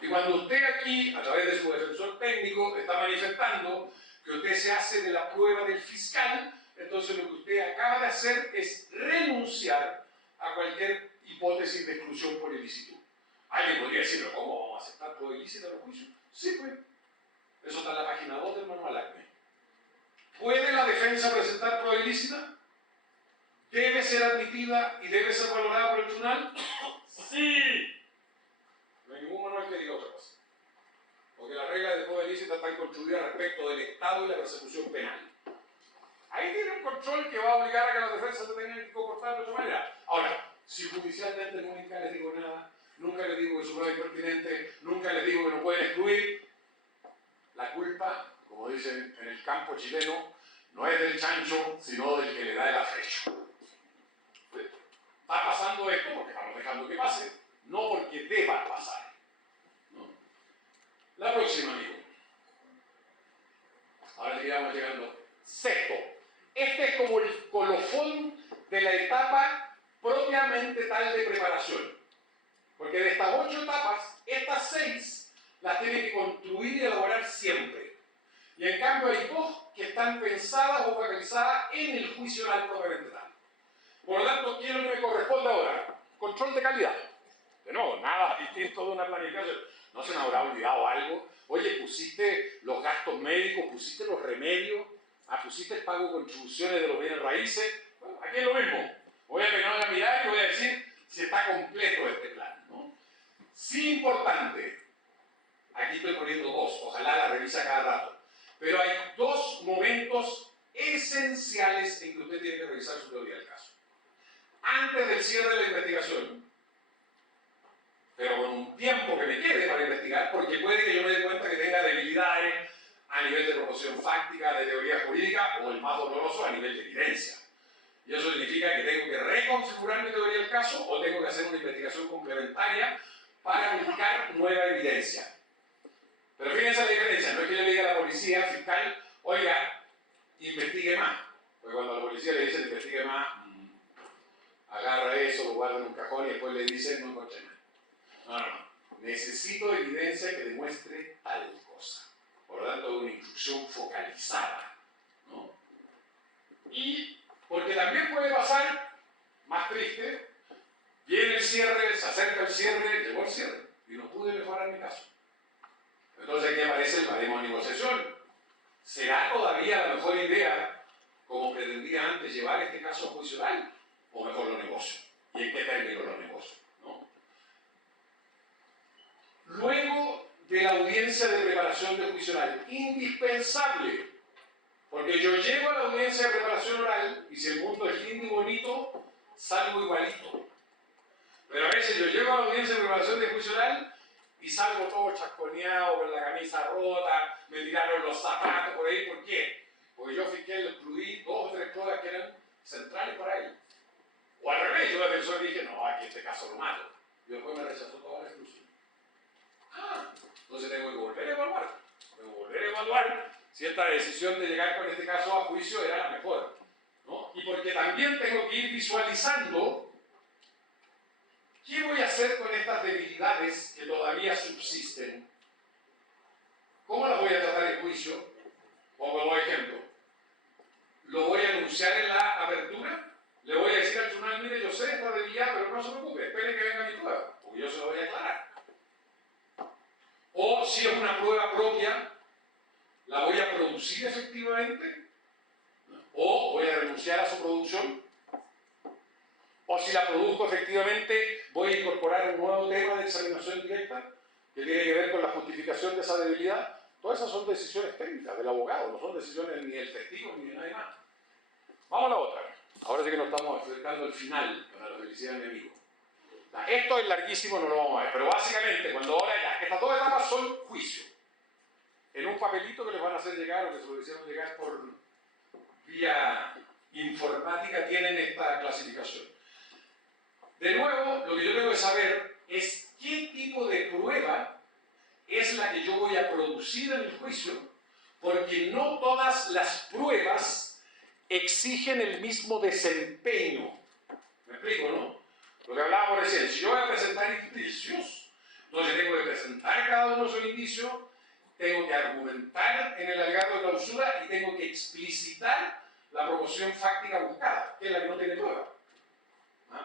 Y cuando usted aquí, a través de su defensor técnico, está manifestando que usted se hace de la prueba del fiscal, entonces lo que usted acaba de hacer es renunciar a cualquier hipótesis de exclusión por ilícito. Alguien podría decir, ¿pero cómo vamos a aceptar prueba ilícita en los juicios? Sí, pues. Eso está en la página 2 del manual ACME. ¿Puede la defensa presentar prueba ilícita? ¿Debe ser admitida y debe ser valorada por el tribunal? ¡Sí! No hay ningún manual que diga otra cosa. Porque las reglas de prueba ilícita están construidas respecto del Estado y la persecución penal. Ahí tiene un control que va a obligar a que las defensas se tengan que comportar de otra manera. Ahora, si judicialmente nunca les digo nada, nunca les digo que su prueba es impertinente, nunca les digo que no pueden excluir, la culpa, como dicen en el campo chileno, no es del chancho, sino del que le da el afrecho. Está pasando esto porque estamos dejando que pase, no porque deba pasar. ¿No? La próxima, amigo. Ahora sí vamos llegando. Sexto. Este es como el colofón de la etapa propiamente tal de preparación. Porque de estas 8 etapas, estas 6 las tiene que construir y elaborar siempre. Y en cambio hay 2 que están pensadas o focalizadas en el juicio oral propiamente tal. Por lo tanto, ¿qué es lo que me corresponde ahora? Control de calidad. De nuevo, nada distinto de una planificación. ¿No se me habrá olvidado algo? Oye, pusiste los gastos médicos, pusiste los remedios, pusiste el pago de contribuciones de los bienes raíces. Bueno, aquí es lo mismo. Voy a pegar una mirada y voy a decir si está completo este plan, ¿no? Sí, importante. Aquí estoy poniendo 2, ojalá la revisa cada rato. Pero hay 2 momentos esenciales en que usted tiene que revisar su teoría del caso. Antes del cierre de la investigación, pero con un tiempo que me quede para investigar, porque puede que yo me dé cuenta que tenga debilidades a nivel de proposición fáctica, de teoría jurídica, o el más doloroso, a nivel de evidencia. Y eso significa que tengo que reconfigurar mi teoría del caso o tengo que hacer una investigación complementaria para buscar nueva evidencia. Pero fíjense la diferencia, no es que yo le diga a la policía fiscal, oiga, investigue más. Porque cuando a la policía le dicen investigue más, agarra eso, lo guarda en un cajón y después le dicen no encontré nada. No. Necesito evidencia que demuestre tal cosa. Por lo tanto, una instrucción focalizada, ¿no? Y porque también puede pasar, más triste, viene el cierre, se acerca el cierre, llegó el cierre y no pude mejorar mi caso. Entonces aquí aparece el baremo de negociación. ¿Será todavía la mejor idea, como pretendía antes, llevar este caso a juicio oral? ¿O mejor lo negocio? ¿Y en qué términos lo negocio? ¿No? Luego de la audiencia de preparación de juicio oral, indispensable, porque yo llego a la audiencia de preparación oral y si el mundo es lindo y bonito, salgo igualito. Pero a veces yo llego a la audiencia de preparación de juicio oral y salgo todo chasconeado, con la camisa rota, me tiraron los zapatos por ahí. ¿Por qué? Porque yo fiscal excluí 2 o 3 cosas que eran centrales para él. O al revés, yo defensor dije, no, aquí este caso lo mato. Y después me rechazó toda la exclusión. Entonces tengo que volver a evaluar. Tengo que volver a evaluar si esta decisión de llegar con este caso a juicio era la mejor, ¿no? Y porque también tengo que ir visualizando qué voy a hacer con estas debilidades que todavía subsisten. ¿Cómo las voy a tratar en juicio? Como ejemplo, ¿lo voy a anunciar en la apertura? Le voy a decir al tribunal, mire, yo sé esta debilidad, pero no se preocupe, espere que venga mi prueba, porque yo se lo voy a aclarar. O si es una prueba propia, ¿la voy a producir efectivamente? ¿O voy a renunciar a su producción? O si la produzco efectivamente, voy a incorporar un nuevo tema de examinación directa que tiene que ver con la justificación de esa debilidad. Todas esas son decisiones técnicas del abogado, no son decisiones ni del testigo ni de nadie más. Vamos a la otra. Ahora sí que nos estamos acercando al final, para la felicidad de mi amigo. Esto es larguísimo, no lo vamos a ver, pero básicamente, cuando ahora ya, estas dos etapas son juicio. En un papelito que les van a hacer llegar o que se lo hicieron llegar por vía informática, tienen esta clasificación. De nuevo, lo que yo tengo que saber es qué tipo de prueba es la que yo voy a producir en el juicio, porque no todas las pruebas exigen el mismo desempeño. ¿Me explico, no? Lo que hablábamos recién, si yo voy a presentar indicios, entonces tengo que presentar cada uno de esos indicios, tengo que argumentar en el alegato de clausura y tengo que explicitar la proposición fáctica buscada, que es la que no tiene prueba.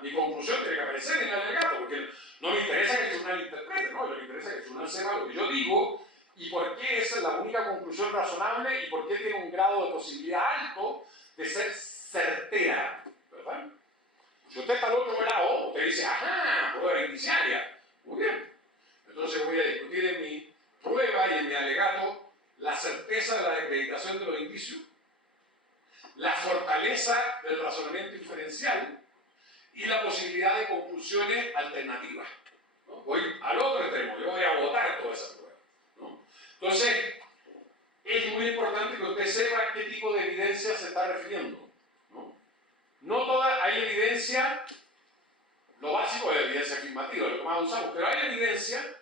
Mi conclusión tiene que aparecer en el alegato, porque no me interesa que el tribunal interprete, no, me interesa que el tribunal sepa lo que yo digo y por qué esa es la única conclusión razonable y por qué tiene un grado de posibilidad alto de ser certera, ¿verdad? Si usted está al otro lado, usted dice, ajá, prueba indiciaria, muy bien. Entonces voy a discutir en mi prueba y en mi alegato la certeza de la acreditación de los indicios, la fortaleza del razonamiento inferencial y la posibilidad de conclusiones alternativas, ¿no? Voy al otro extremo, yo voy a votar toda esa prueba, ¿no? Entonces, es muy importante que usted sepa qué tipo de evidencia se está refiriendo, ¿no? No toda, hay evidencia, lo básico es evidencia afirmativa, lo que más usamos, pero hay evidencia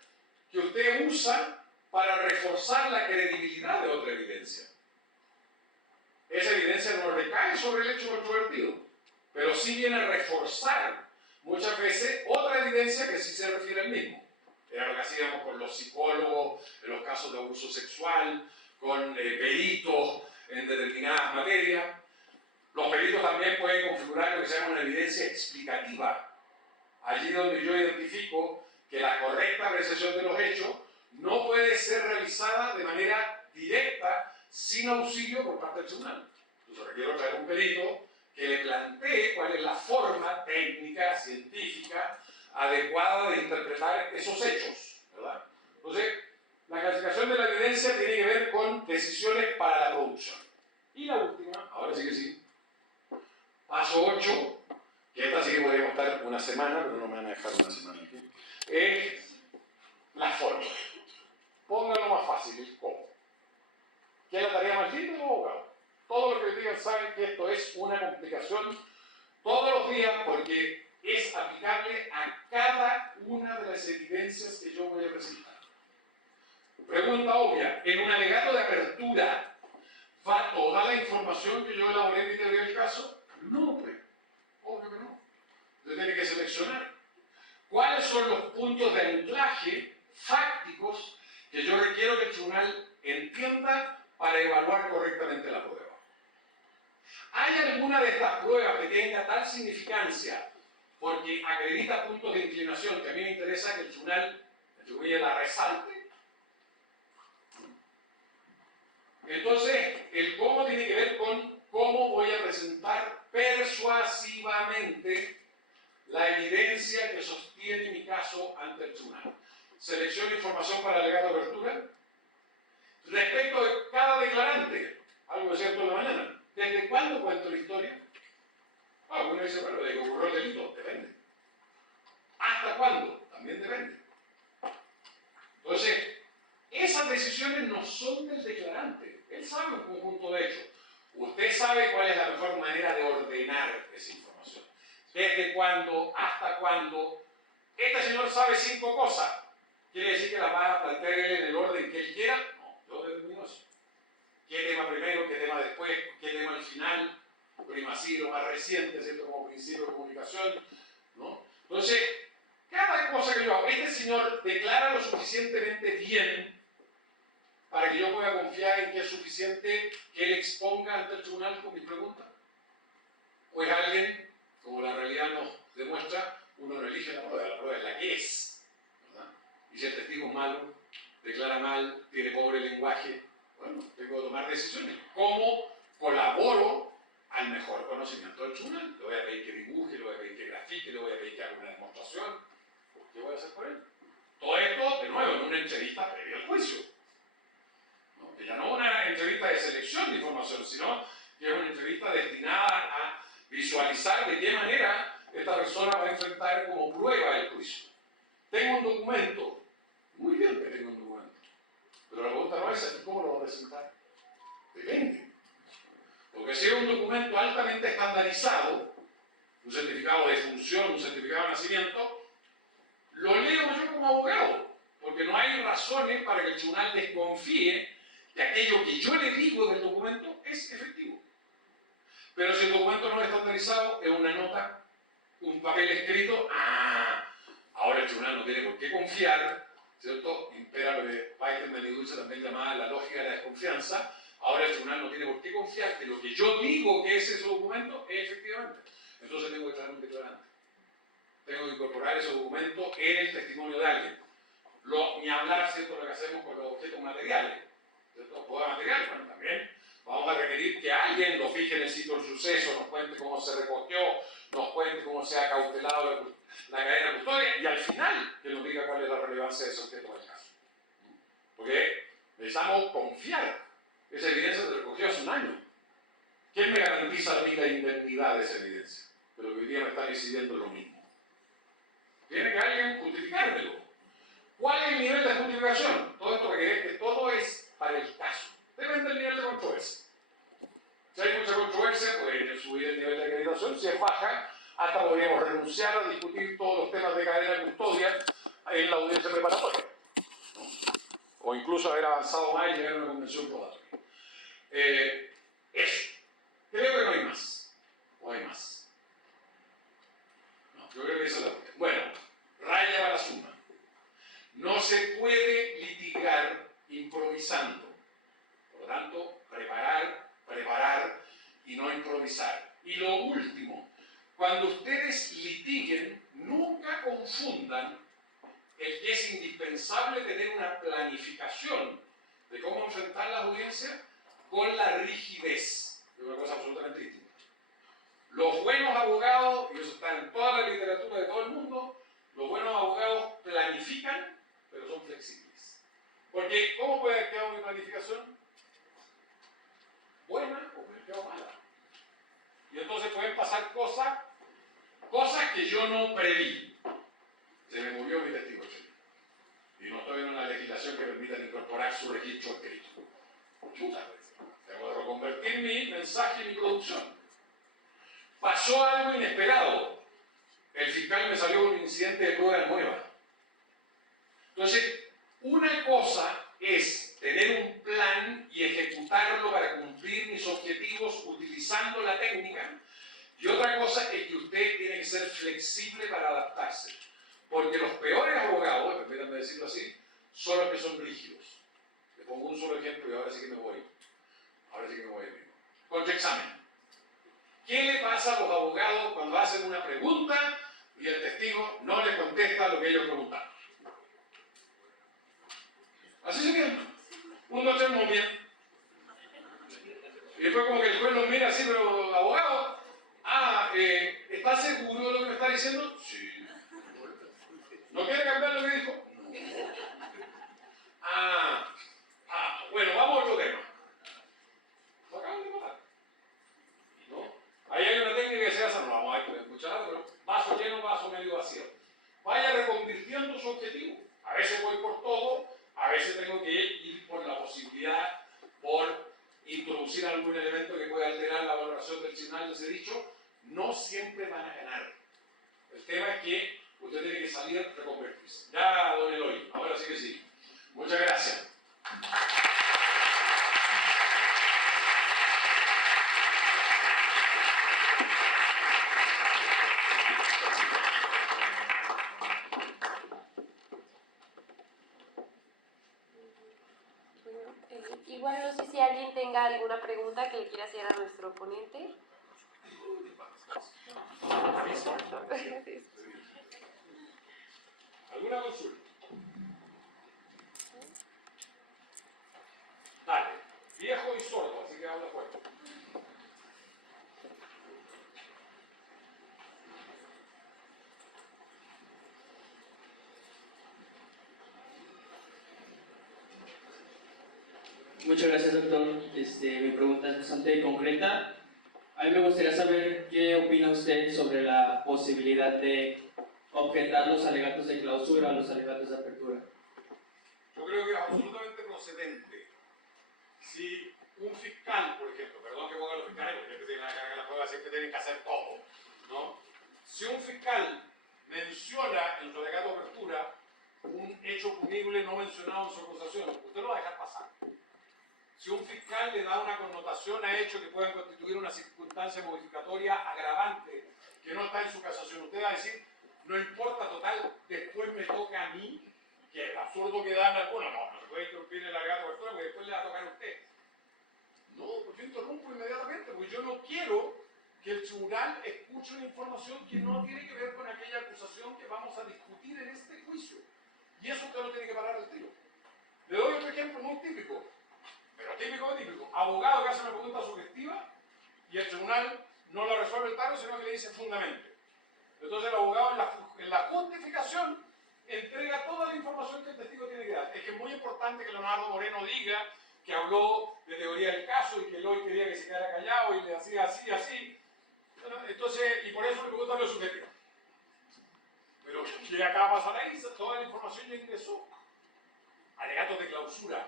que usted usa para reforzar la credibilidad de otra evidencia. Esa evidencia no recae sobre el hecho controvertido, pero sí viene a reforzar muchas veces otra evidencia que sí se refiere al mismo. Era lo que hacíamos con los psicólogos en los casos de abuso sexual, con peritos en determinadas materias. Los peritos también pueden configurar lo que se llama una evidencia explicativa. Allí donde yo identifico que la correcta apreciación de los hechos no puede ser realizada de manera directa sin auxilio por parte del tribunal. Entonces requiero traer un perito que le plantee cuál es la forma técnica, científica, adecuada de interpretar esos hechos, ¿verdad? Entonces, la clasificación de la evidencia tiene que ver con decisiones para la producción. Y la última, ahora sí que sí, paso 8, que esta sí que podríamos estar una semana, pero no me van a dejar una semana aquí, es la forma. Pónganlo más fácil, el cómo. ¿Qué es la tarea más linda de los abogados? Todos los que digan saben que esto es una complicación todos los días porque es aplicable a cada una de las evidencias que yo voy a presentar. Pregunta obvia, ¿en un alegato de apertura va toda la información que yo elaboré en mi teoría del caso? No, pues, obvio que no. Usted tiene que seleccionar cuáles son los puntos de anclaje fácticos que yo requiero que el tribunal entienda para evaluar correctamente la prueba. ¿Hay alguna de estas pruebas que tenga tal significancia porque acredita puntos de inclinación que a mí me interesa que el tribunal, la resalte? Entonces, el cómo tiene que ver con cómo voy a presentar persuasivamente la evidencia que sostiene mi caso ante el tribunal. Selecciono información para el alegato de apertura. Respecto de cada declarante, algo de cierto en la mañana. ¿Desde cuándo cuento la historia? Uno dice, bueno, de que ocurrió el delito, depende. ¿Hasta cuándo? También depende. Entonces, esas decisiones no son del declarante. Él sabe un conjunto de hechos. Usted sabe cuál es la mejor manera de ordenar esa información. ¿Desde cuándo? ¿Hasta cuándo? Este señor sabe 5 cosas. ¿Quiere decir que las va a plantear él en el orden que él quiera? No, yo determino eso. ¿Qué tema primero, qué tema después, qué tema al final? Primacía, lo más reciente, ¿cierto? Como principio de comunicación, ¿no? Entonces, cada cosa que yo hago, este señor declara lo suficientemente bien para que yo pueda confiar en que es suficiente que él exponga ante el tribunal con mi pregunta. O es alguien, como la realidad nos demuestra, uno no elige la prueba es la que es, ¿verdad? Y si el testigo es malo, declara mal, tiene pobre lenguaje, bueno, tengo que tomar decisiones. ¿Cómo colaboro al mejor conocimiento del tribunal? Le voy a pedir que dibuje, le voy a pedir que grafique, le voy a pedir que haga una demostración. ¿Qué voy a hacer por él? Todo esto, de nuevo, en una entrevista previa al juicio. ¿No? Que ya no es una entrevista de selección de información, sino que es una entrevista destinada visualizar de qué manera esta persona va a enfrentar como prueba el juicio. Tengo un documento, muy bien que tengo un documento, pero la pregunta no es aquí cómo lo va a presentar. Depende. Porque si es un documento altamente estandarizado, un certificado de defunción, un certificado de nacimiento, lo leo yo como abogado, porque no hay razones para que el tribunal desconfíe que aquello que yo le digo del documento es efectivo. Pero si el documento no es estandarizado, es una nota, un papel escrito, ahora el tribunal no tiene por qué confiar, ¿cierto? Impera lo que Weidenman y Dulce también llamaba la lógica de la desconfianza. Ahora el tribunal no tiene por qué confiar que lo que yo digo que es ese documento es efectivamente. Entonces tengo que traer un declarante. Tengo que incorporar ese documento en el testimonio de alguien. Ni hablar, ¿cierto?, lo que hacemos con los objetos materiales. ¿Cierto? Poder material, bueno, también vamos a requerir que alguien lo fije en el sitio del suceso, nos cuente cómo se recogió, nos cuente cómo se ha cautelado la cadena de custodia y al final que nos diga cuál es la relevancia de ese objeto del caso. Porque necesitamos confiar. Esa evidencia se recogió hace un año. ¿Quién me garantiza a mí la indemnidad de esa evidencia? Pero que hoy día me están decidiendo lo mismo. Tiene que alguien justificármelo. ¿Cuál es el nivel de justificación? Todo esto requiere que todo es para el caso. Depende del nivel de controversia. Si hay mucha controversia, pues subir el nivel de acreditación. Si es baja, hasta podríamos renunciar a discutir todos los temas de cadena de custodia en la audiencia preparatoria. O incluso haber avanzado más y llegar a una convención probatoria. Eso. Creo que no hay más. ¿O hay más? No, yo creo que esa es la cuestión. Bueno, raya para la suma. No se puede litigar improvisando. Por lo tanto, preparar y no improvisar. Y lo último, cuando ustedes litiguen, nunca confundan el que es indispensable tener una planificación de cómo enfrentar las audiencias con la rigidez. Es una cosa absolutamente distinta. Los buenos abogados, y eso está en toda la literatura de todo el mundo, los buenos abogados planifican, pero son flexibles. Porque, ¿cómo puede haber quedado mi planificación? Buena o puede haber quedado mala. Y entonces pueden pasar cosas que yo no preví. Se me murió mi testigo, y no estoy en una legislación que permita incorporar su registro escrito. Muchas veces. Tengo que reconvertir mi mensaje y mi producción. Pasó algo inesperado. El fiscal me salió un incidente de prueba nueva. Entonces, una cosa es tener un plan y ejecutarlo para cumplir mis objetivos utilizando la técnica, y otra cosa es que usted tiene que ser flexible para adaptarse. Porque los peores abogados, permítanme decirlo así, son los que son rígidos. Les pongo un solo ejemplo y ahora sí que me voy. Ahora sí que me voy mismo. Contraexamen. ¿Qué le pasa a los abogados cuando hacen una pregunta y el testigo no le contesta lo que ellos preguntaron? Así se quedan. Un doctor muy bien. Y después como que el juez los mira así, pero abogado, ¿está seguro de lo que me está diciendo? Sí. ¿No quiere cambiar lo que dijo? Bueno, vamos a otro tema. Lo acaban de matar. ¿No? Ahí hay una técnica que se hace, no vamos a escuchar, pero vaso lleno, vaso medio vacío. Vaya reconvirtiendo su objetivo. A veces voy por todo, a veces tengo que ir por la posibilidad, por introducir algún elemento que pueda alterar la valoración del tribunal de ese dicho. No siempre van a ganar. El tema es que usted tiene que salir a reconvertirse. Ya, don Eloy, ahora sí que sí. Muchas gracias. Igual no sé si alguien tenga alguna pregunta que le quiera hacer a nuestro ponente. ¿Alguna consulta? Dale, viejo y sordo, así que habla fuerte. Muchas gracias, doctor. Mi pregunta es bastante concreta. A mí me gustaría saber qué opina usted sobre la posibilidad de objetar los alegatos de clausura a los alegatos de apertura. Yo creo que es absolutamente procedente. Si un fiscal, por ejemplo, perdón que ponga a los fiscales, porque siempre tienen la carga de la prueba, siempre tienen que hacer todo, ¿no? Si un fiscal menciona en su alegato de apertura un hecho punible no mencionado en su acusación, usted lo va a dejar pasar. Si un fiscal le da una connotación a hechos que puedan constituir una circunstancia modificatoria agravante que no está en su casación, usted va a decir, no importa, total, después me toca a mí, que es absurdo que dan algunos, no se puede interrumpir el alegato de apertura porque después le va a tocar a usted. No, pues yo interrumpo inmediatamente, porque yo no quiero que el tribunal escuche una información que no tiene que ver con aquella acusación que vamos a discutir en este juicio. Y eso usted lo tiene que parar al tiro. Le doy otro ejemplo muy típico, pero típico. Abogado que hace una pregunta sugestiva y el tribunal no lo resuelve el taro, sino que le dice fundamento. Entonces el abogado en la justificación entrega toda la información que el testigo tiene que dar. Es que es muy importante que Leonardo Moreno diga que habló de teoría del caso y que Eloy quería que se quedara callado y le hacía así. Entonces, y por eso le pregunto a lo subjetivo. Pero ¿qué acaba de pasar ahí? Toda la información ya ingresó. Alegatos de clausura.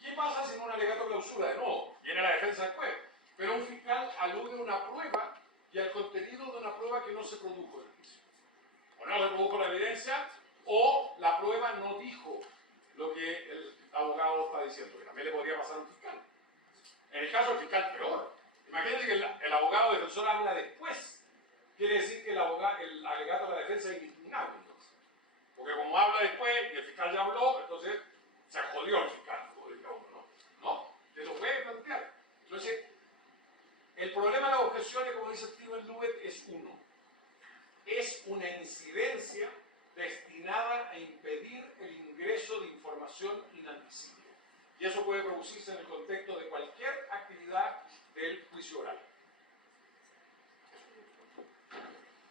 ¿Qué pasa si en un alegato de clausura? De nuevo, viene la defensa después. Pero un fiscal alude a una prueba y al contenido de una prueba que no se produjo en el juicio. O no se produjo la evidencia, o la prueba no dijo lo que el abogado está diciendo, que también le podría pasar a un fiscal. En el caso del fiscal, peor. Imagínense que el abogado defensor habla después. Quiere decir que el alegato de la defensa es indignable. Entonces. Porque como habla después y el fiscal ya habló, entonces se jodió el fiscal. ¿No? Se lo puede plantear. Entonces, el problema de las objeciones, como dice Steven Lubbett, es uno. Es una incidencia destinada a impedir el ingreso de información inadmisible. Y eso puede producirse en el contexto de cualquier actividad del juicio oral.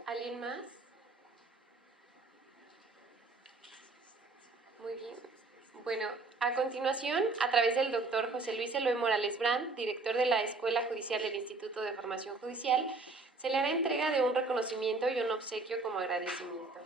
¿Alguien más? Muy bien. Bueno, a continuación, a través del doctor José Luis Eloy Morales Brand, director de la Escuela Judicial del Instituto de Formación Judicial, se le hará entrega de un reconocimiento y un obsequio como agradecimiento.